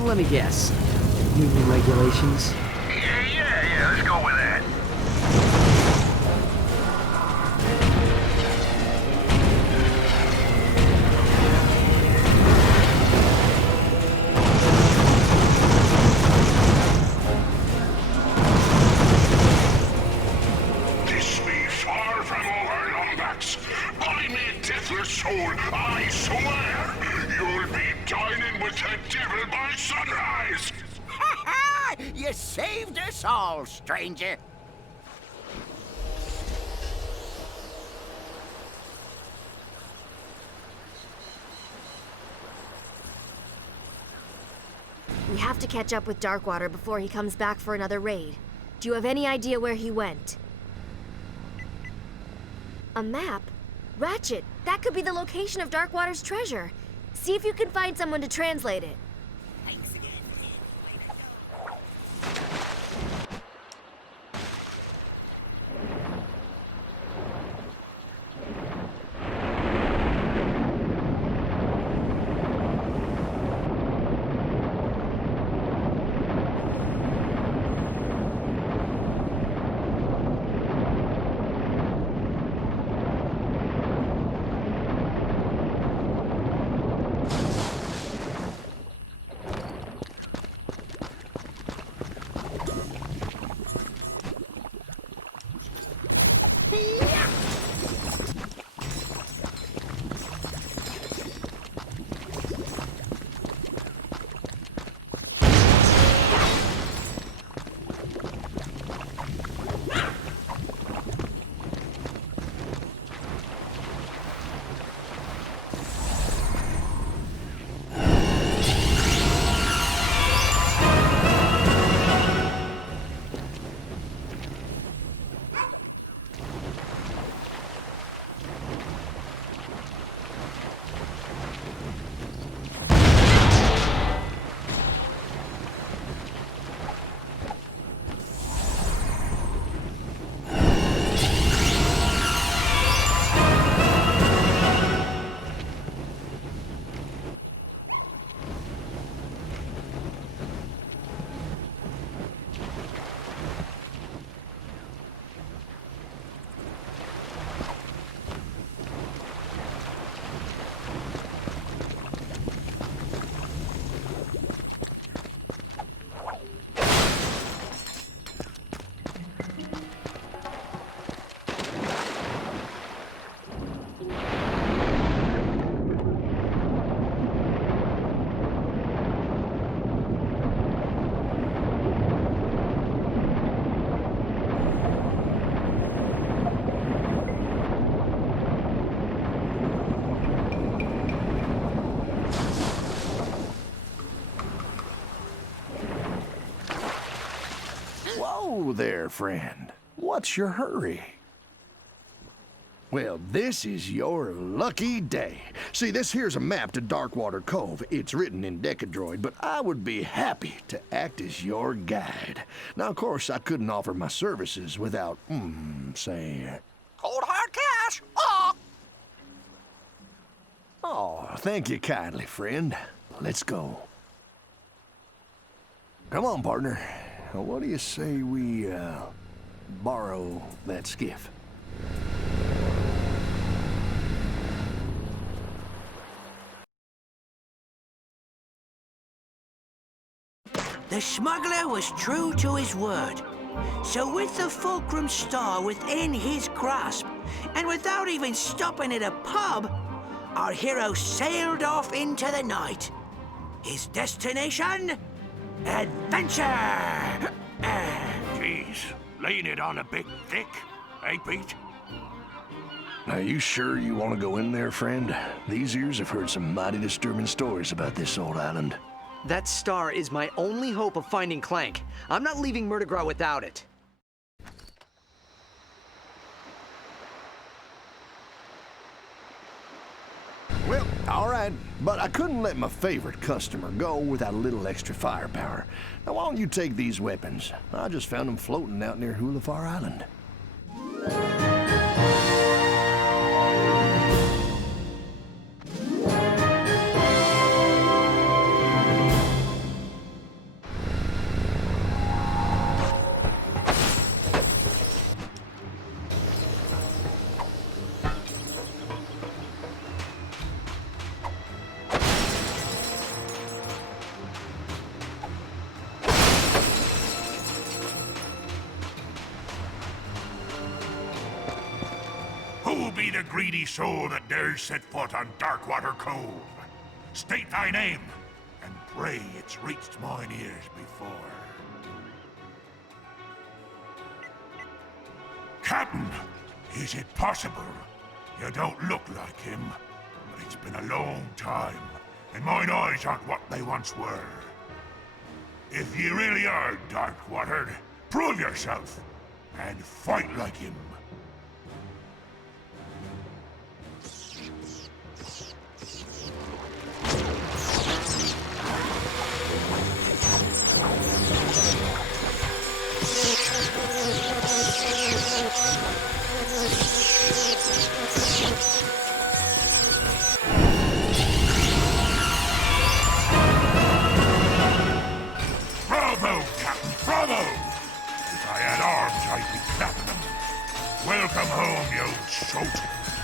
Let me guess. Union regulations? Yeah, let's go with that. This be far from over, Lombax. By me deathless soul, I swear, you'll be dining with the devil by sunrise! You saved us all, stranger. We have to catch up with Darkwater before he comes back for another raid. Do you have any idea where he went? A map? Ratchet, that could be the location of Darkwater's treasure. See if you can find someone to translate it. Thanks again. Whoa there, friend. What's your hurry? Well, this is your lucky day. See, this here's a map to Darkwater Cove. It's written in Decadroid, but I would be happy to act as your guide. Now, of course, I couldn't offer my services without, say... Cold hard cash. Oh! Oh, thank you kindly, friend. Let's go. Come on, partner. What do you say we, borrow that skiff? The smuggler was true to his word. So with the Fulcrum Star within his grasp, and without even stopping at a pub, our hero sailed off into the night. His destination? Adventure! Jeez, laying it on a bit thick, eh, Pete? Are you sure you want to go in there, friend? These ears have heard some mighty disturbing stories about this old island. That star is my only hope of finding Clank. I'm not leaving Murdergraw without it. Well, all right, but I couldn't let my favorite customer go without a little extra firepower. Now, why don't you take these weapons? I just found them floating out near Hulafar Island. greedy soul that dares set foot on Darkwater Cove. State thy name, and pray it's reached mine ears before. Captain, is it possible? You don't look like him, but it's been a long time, and mine eyes aren't what they once were. If you really are Darkwater, prove yourself, and fight like him. Bravo, Captain, bravo! If I had arms, I'd be clapping them. Welcome home, you old soot.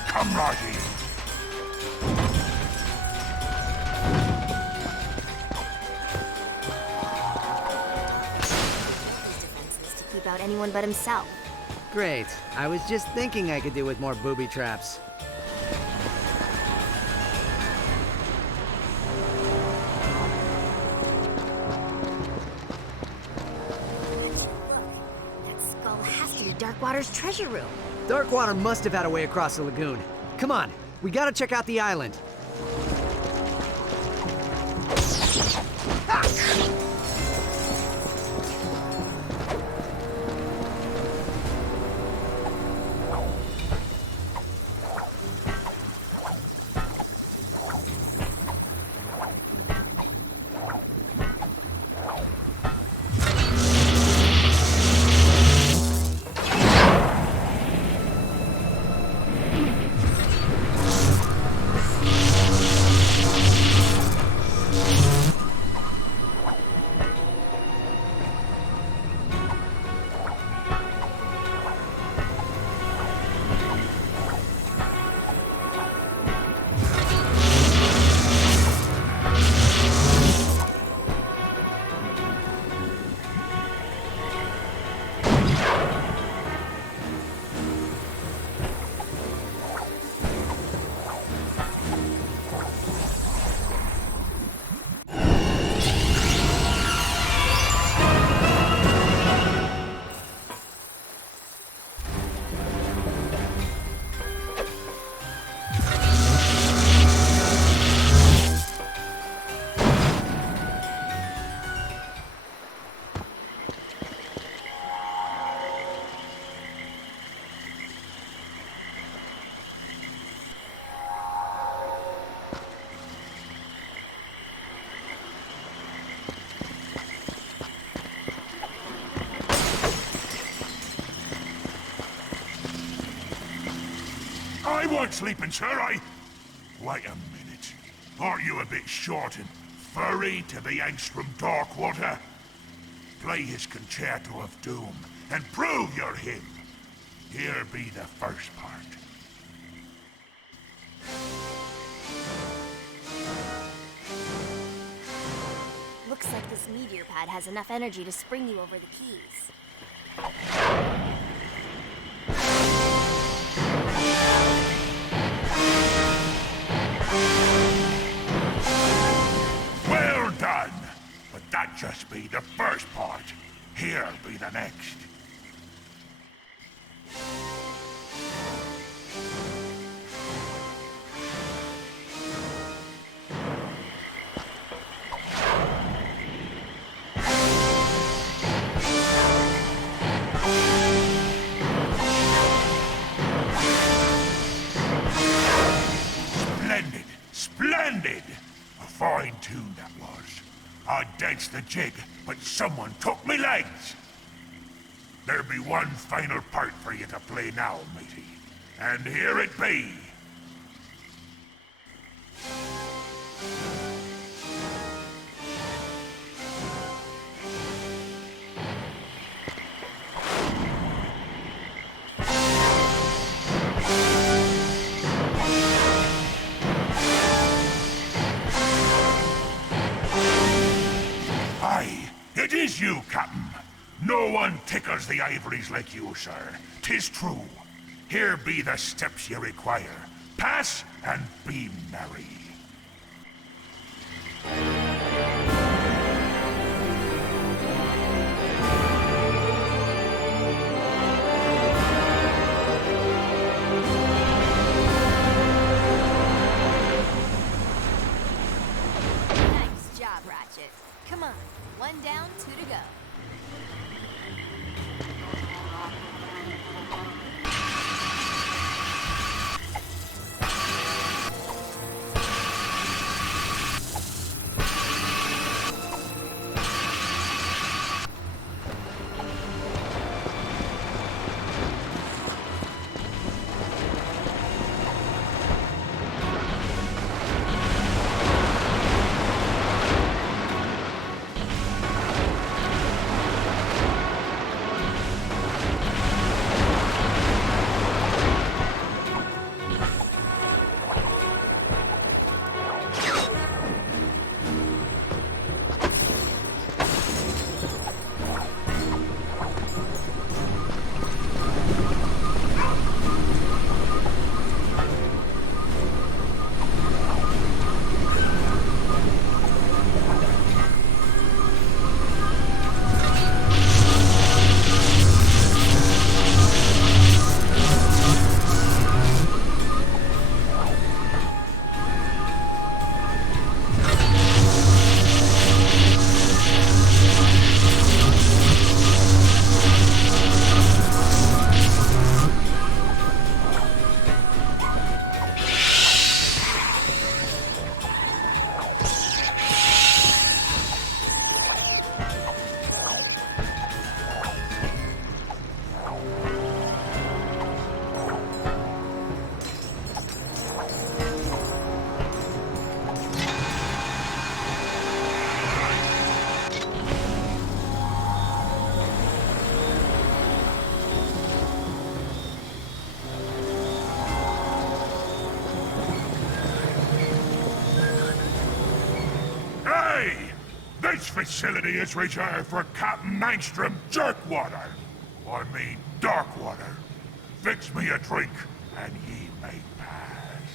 Come right in. His defenses to keep out anyone but himself. Great. I was just thinking I could do with more booby traps. That skull has to be Darkwater's treasure room. Darkwater must have had a way across the lagoon. Come on, we gotta check out the island. I weren't sleeping, sir. Wait a minute. Aren't you a bit short and furry to be angst from Darkwater? Play his concerto of doom and prove you're him. Here be the first part. Looks like this meteor pad has enough energy to spring you over the keys. Well done! But that just be the first part. Here be the next. Splendid! Splendid! A fine tune that was. I danced the jig, but someone took me legs. There be one final part for you to play now, matey. And here it be. Aye, it is you, Captain. No one tickles the ivories like you, sir. 'Tis true. Here be the steps you require Pass and be merry. Nice job, Ratchet. Come on, one down, two to go. This facility is reserved for Captain Mainstream Jerkwater. I mean Darkwater. Fix me a drink, and ye may pass.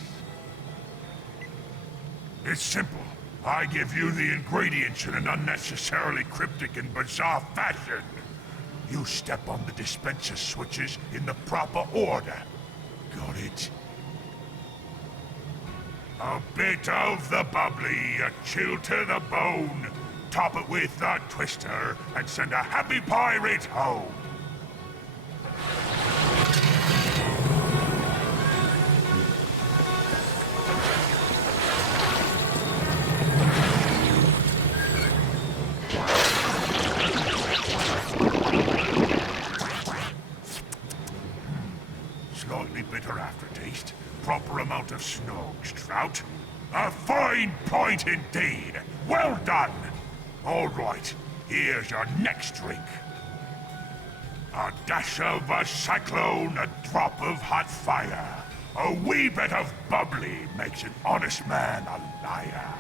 It's simple. I give you the ingredients in an unnecessarily cryptic and bizarre fashion. You step on the dispenser switches in the proper order. Got it? A bit of the bubbly, a chill to the bone. Top it with a twister, and send a happy pirate home. Slightly bitter aftertaste. Proper amount of snogs, trout. A fine point indeed. Well done. All right, here's your next drink. A dash of a cyclone, a drop of hot fire. A wee bit of bubbly makes an honest man a liar.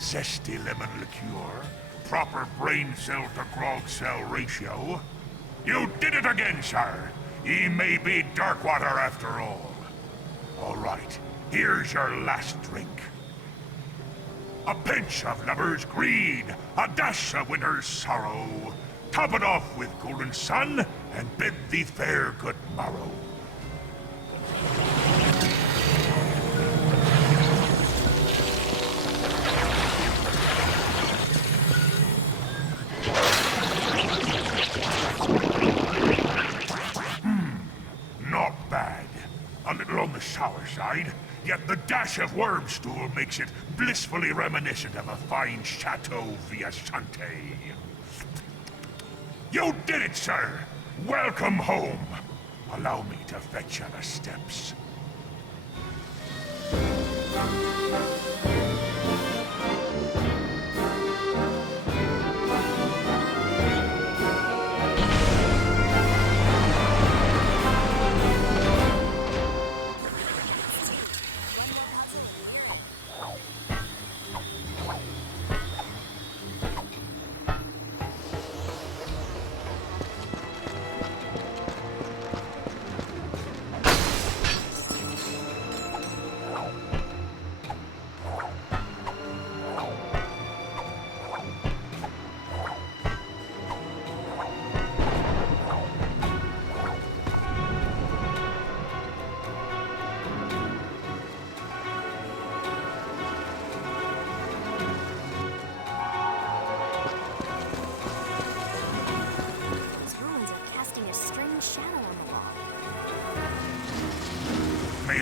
Zesty lemon liqueur, proper brain cell to grog cell ratio. You did it again, sir. Ye may be Darkwater after all. All right, here's your last drink. A pinch of lover's greed, a dash of winter's sorrow. Top it off with golden sun, and bid thee fair good morrow. Not bad. A little on the sour side, yet the dash of worm stool makes it blissfully reminiscent of a fine Chateau Viasante. You did it, sir! Welcome home! Allow me to fetch you the steps.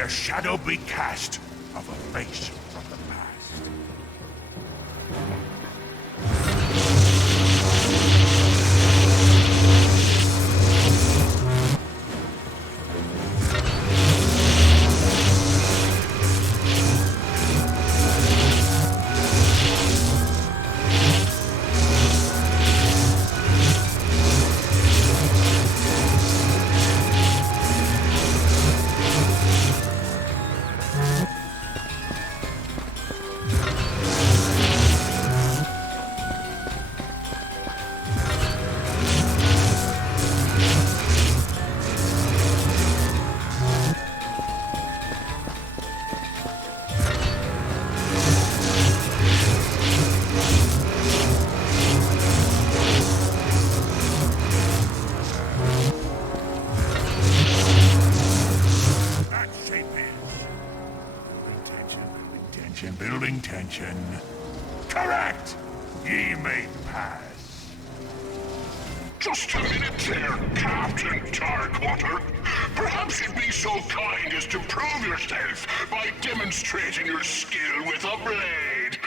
a shadow be cast of a face from the past. Building tension. Correct! Ye may pass. Just a minute there, Captain Darkwater. Perhaps you'd be so kind as to prove yourself by demonstrating your skill with a blade.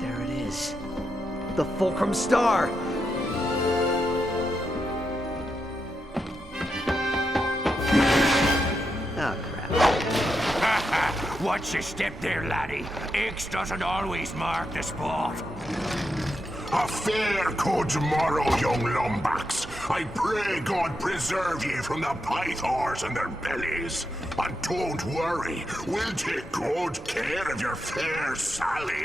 There it is. The Fulcrum Star! Oh, crap. Watch your step there, laddie. X doesn't always mark the spot. A fair good tomorrow, young lumbax. I pray God preserve ye from the pythors and their bellies. And don't worry, we'll take good care of your fair Sally.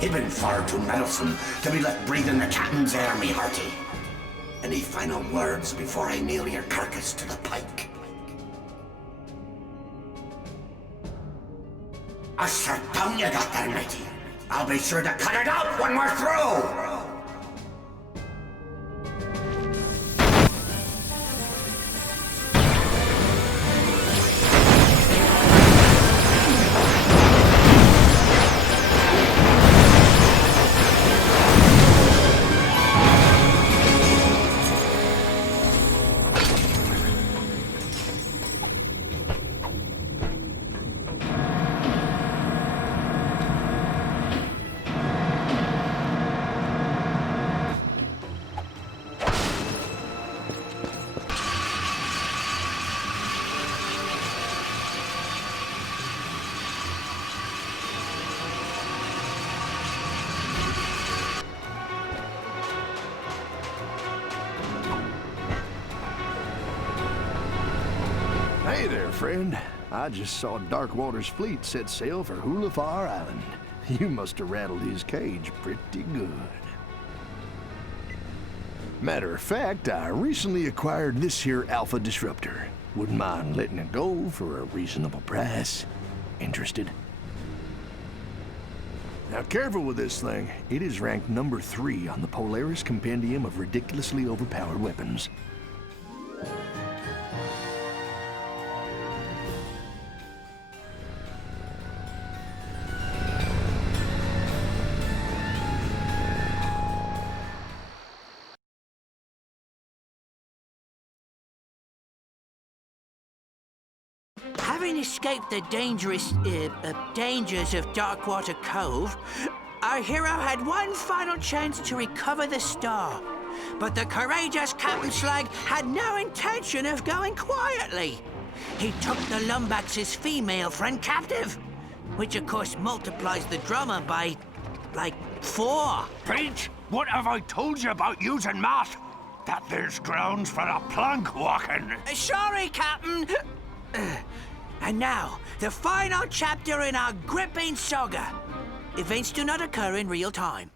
He'd been far too meddlesome to be left breathing the captain's air, me hearty. Any final words before I nail your carcass to the pike? A sharp tongue you got there, matey. I'll be sure to cut it out when we're through! Hey there, friend. I just saw Darkwater's fleet set sail for Hulafar Island. You must have rattled his cage pretty good. Matter of fact, I recently acquired this here Alpha Disruptor. Wouldn't mind letting it go for a reasonable price. Interested? Now careful with this thing. It is ranked number 3 on the Polaris Compendium of ridiculously overpowered weapons. Having escaped the dangers of Darkwater Cove, our hero had one final chance to recover the star. But the courageous Captain Slag had no intention of going quietly. He took the Lumbax's female friend captive, which of course multiplies the drummer by, like, 4. Pete, what have I told you about using math? That there's grounds for a plank walking. Sorry, Captain. And now, the final chapter in our gripping saga. Events do not occur in real time.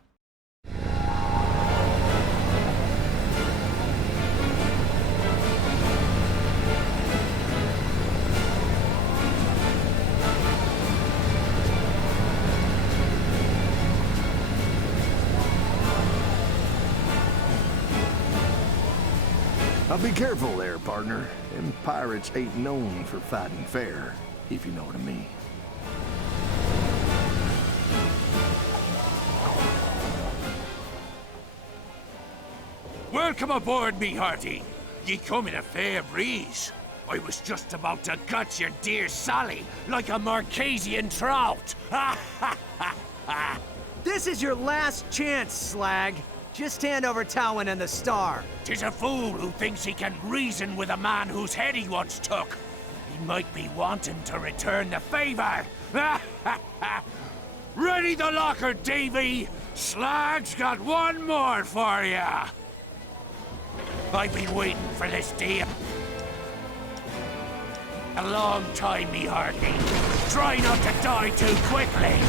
Now be careful there, partner. Them pirates ain't known for fighting fair, if you know what I mean. Welcome aboard, me hearty. Ye come in a fair breeze. I was just about to gut your dear Sally like a Marquesian trout. This is your last chance, Slag. Just hand over Towin and the star. 'Tis a fool who thinks he can reason with a man whose head he once took. He might be wanting to return the favor. Ready the locker, Davy. Slag's got one more for ya. I've been waiting for this day a long time, me hearty. Try not to die too quickly.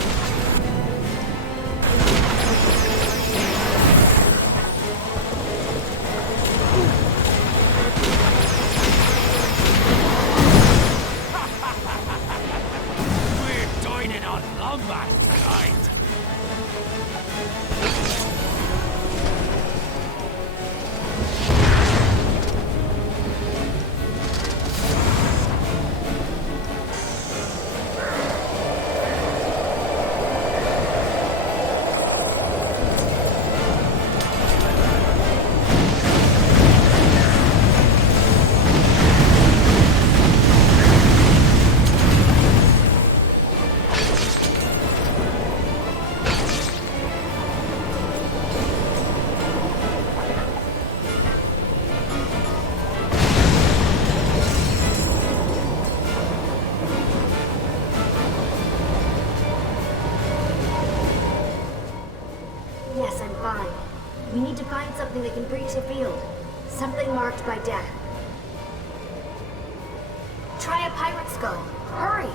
We're dining on Lombax tonight. Yes, I'm fine. We need to find something that can breach the field. Something marked by death. Try a pirate skull. Hurry!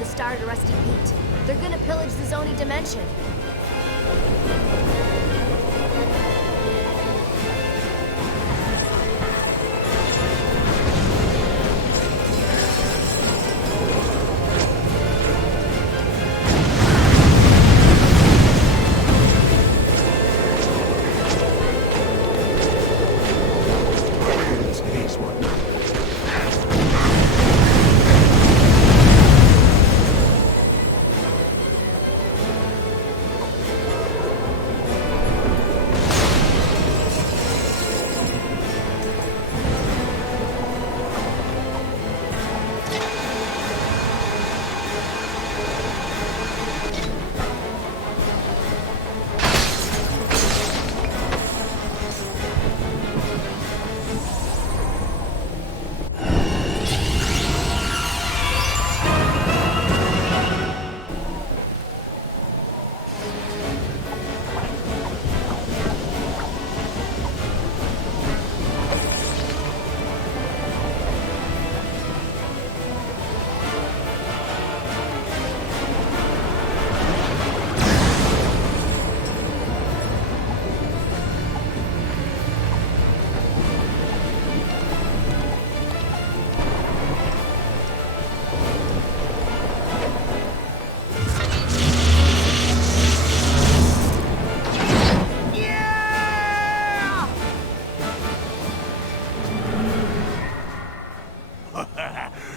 the star to Rusty Pete. They're gonna pillage the Zoni dimension.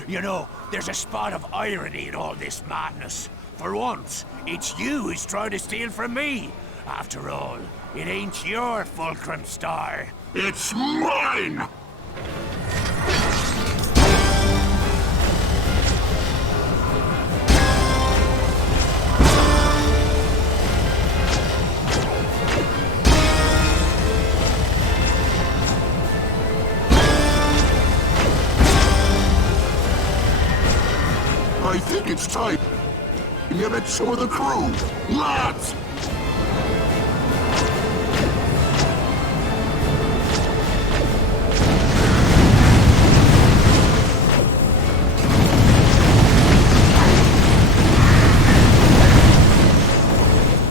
You know, there's a spot of irony in all this madness. For once, it's you who's trying to steal from me. After all, it ain't your fulcrum star. It's mine! I think it's time you met some of the crew. Lads!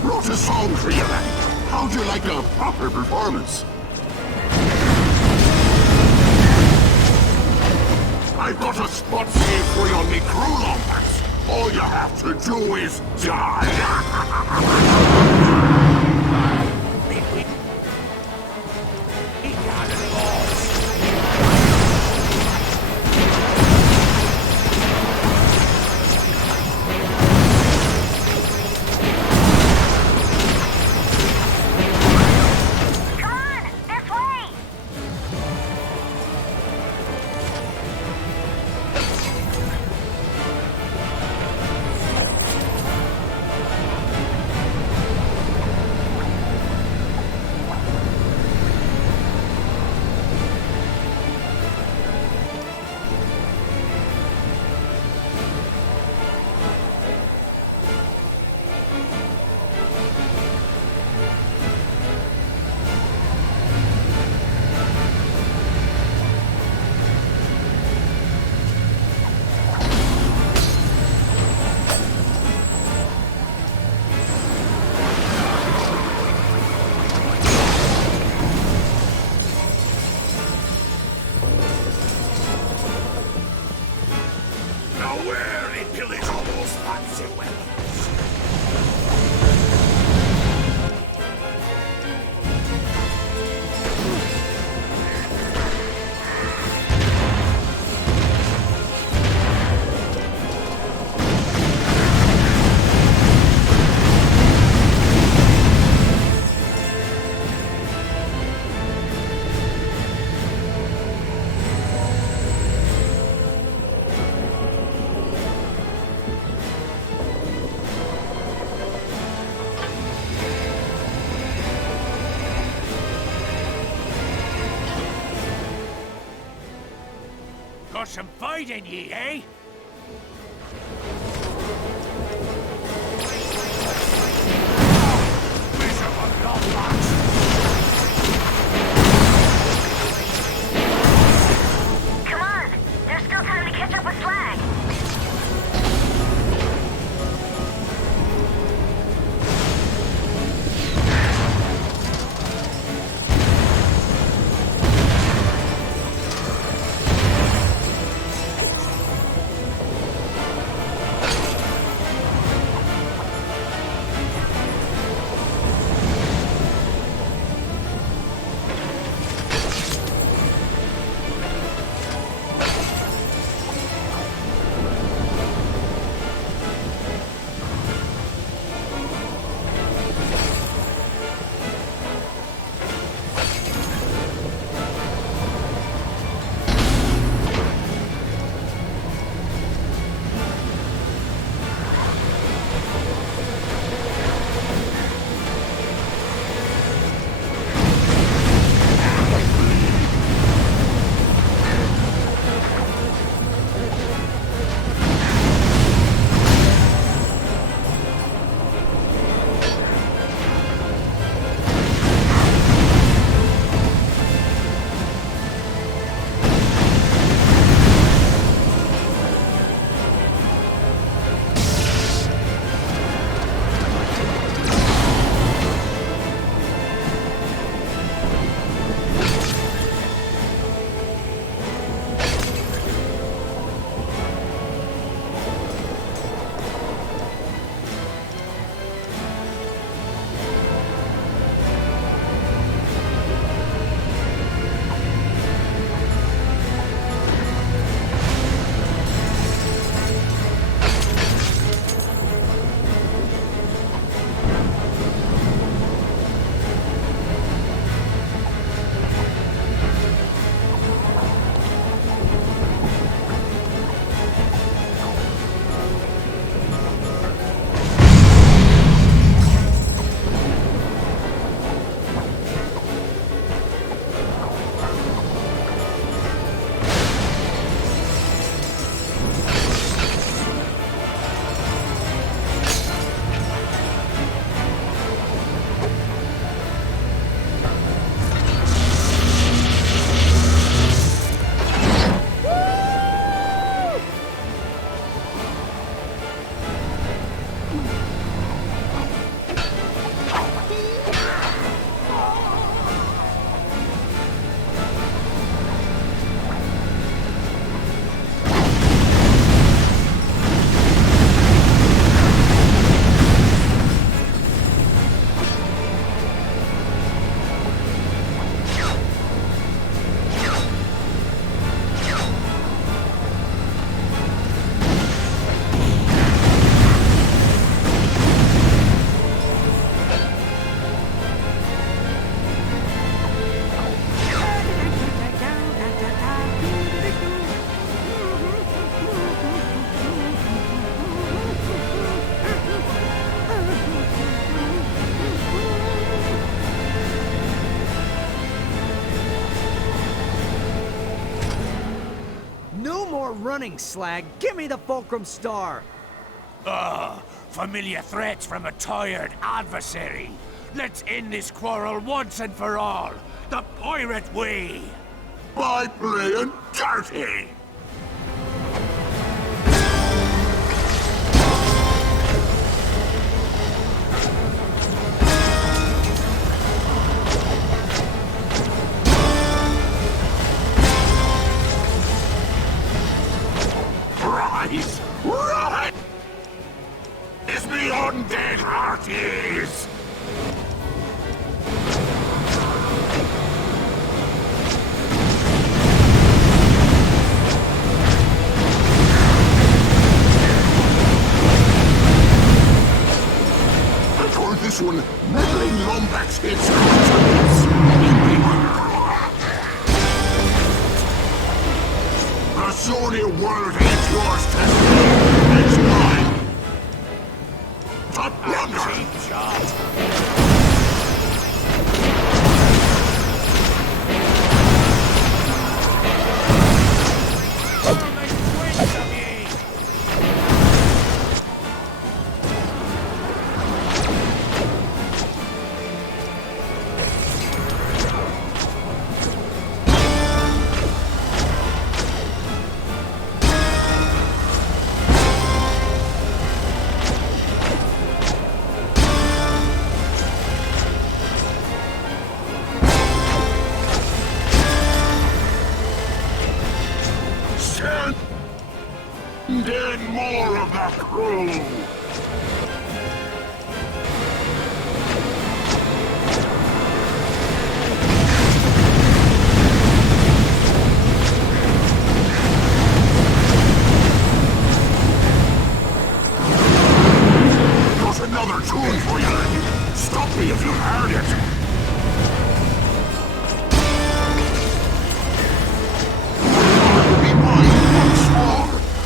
Wrote a song for you, lad. How'd you like a proper performance? I've got a spot saved for you on me crew, Lombax. All you have to do is die. Got some fight in ye, eh? Come on! There's still time to catch up with Slag! more running, Slag. Give me the Fulcrum Star. Familiar threats from a tired adversary. Let's end this quarrel once and for all. The pirate way. By playing dirty. Right! Is the undead hearties! I've heard this one, meddling Lombax hits the Sony world ain't yours to steal. It's mine. The plunder. Cheap shot. Then more of that crew! Got another tune for you! Stop me if you've heard it!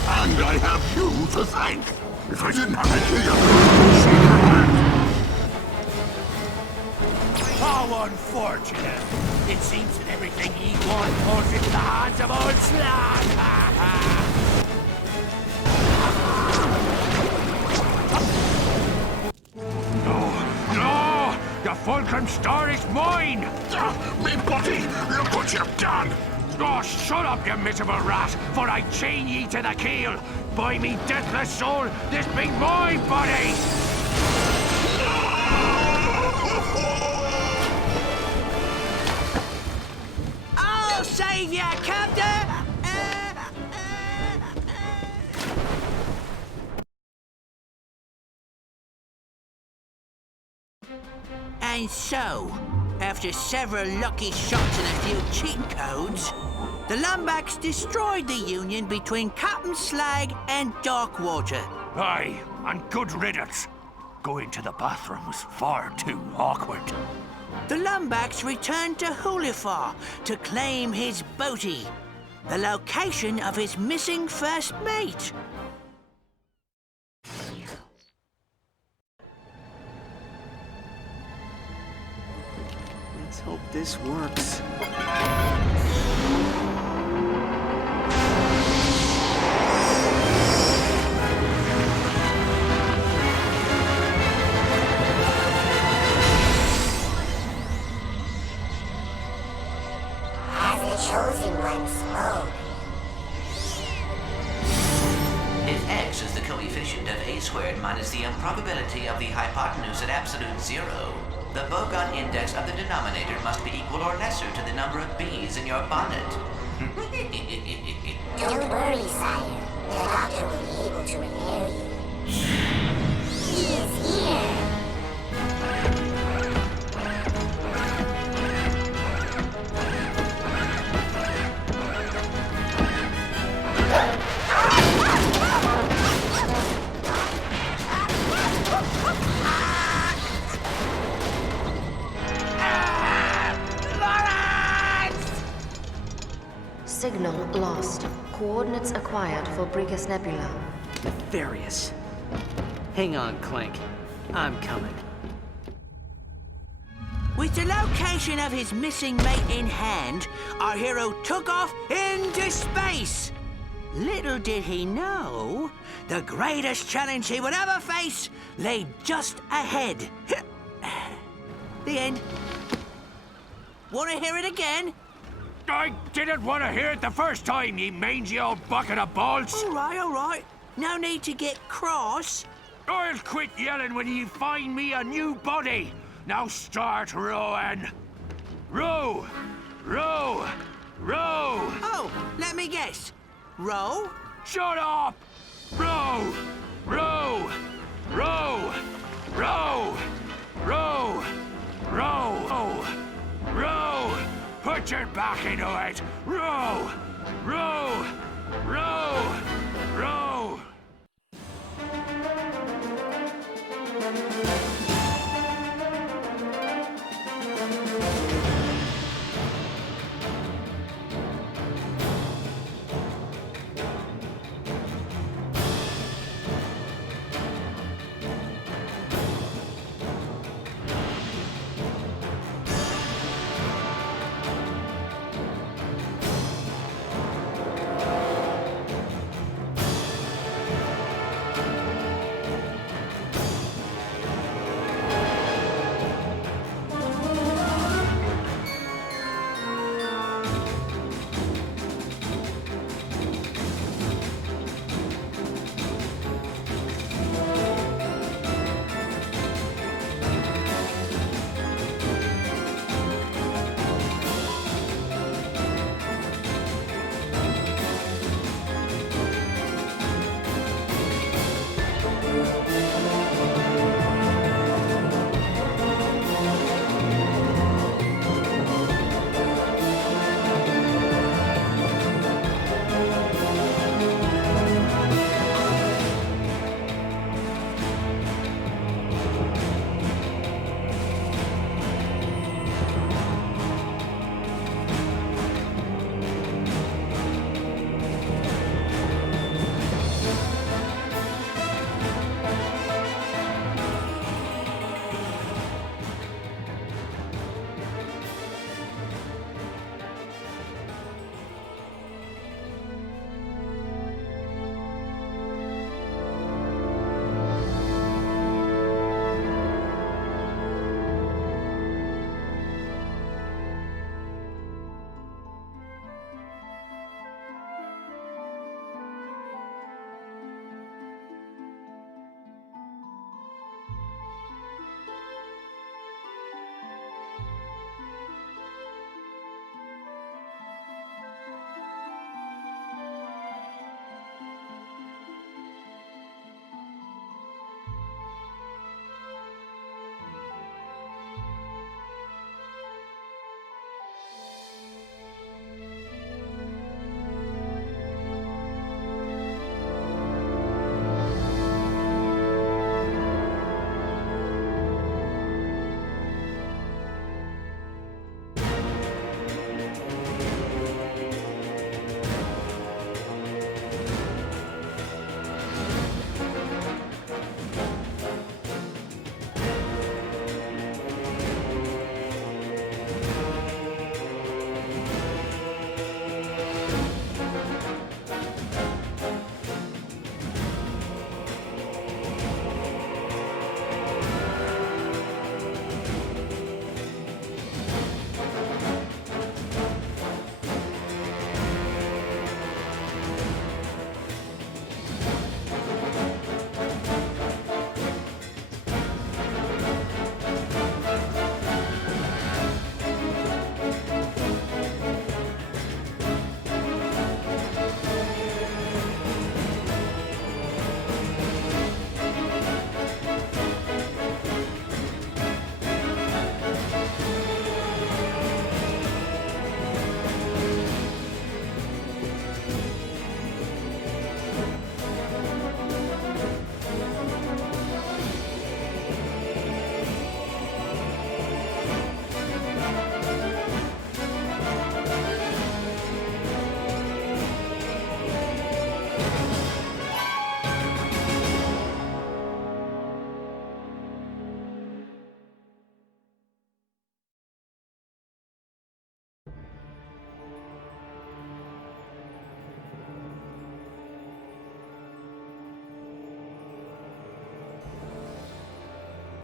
And I have you to thank. If I didn't have to kill you, shake your hand. How unfortunate. It seems that everything he wants falls into the hands of old Slag. No! The Fulcrum Star is mine! Me buddy, look what you've done! Oh, shut up, you miserable rat, for I chain ye to the keel. By me deathless soul, this be my body! I'll save ya, Captain! And so, after several lucky shots and a few cheat codes, the Lombax destroyed the union between Captain Slag and Darkwater. Aye, and good riddance. Going to the bathroom was far too awkward. The Lombax returned to Hulifar to claim his booty, the location of his missing first mate. Let's hope this works. As the chosen one spoke. If x is the coefficient of a squared minus the improbability of the hypotenuse at absolute zero, the Bogon index of the denominator must be equal or lesser to the number of bees in your bonnet. Don't worry, sire. The doctor will be able to repair you. He is here. Signal lost. Coordinates acquired for Brigus Nebula. Nefarious. Hang on, Clank. I'm coming. With the location of his missing mate in hand, our hero took off into space. Little did he know, the greatest challenge he would ever face lay just ahead. The end. Want to hear it again? I didn't want to hear it the first time, ye mangy old bucket of balls. All right. No need to get cross. I'll quit yelling when you find me a new body. Now start rowing. Row! Row! Row! Oh, let me guess. Row? Shut up! Row! Row! Row! Row! Row! Row! Row! Put your back into it! Row!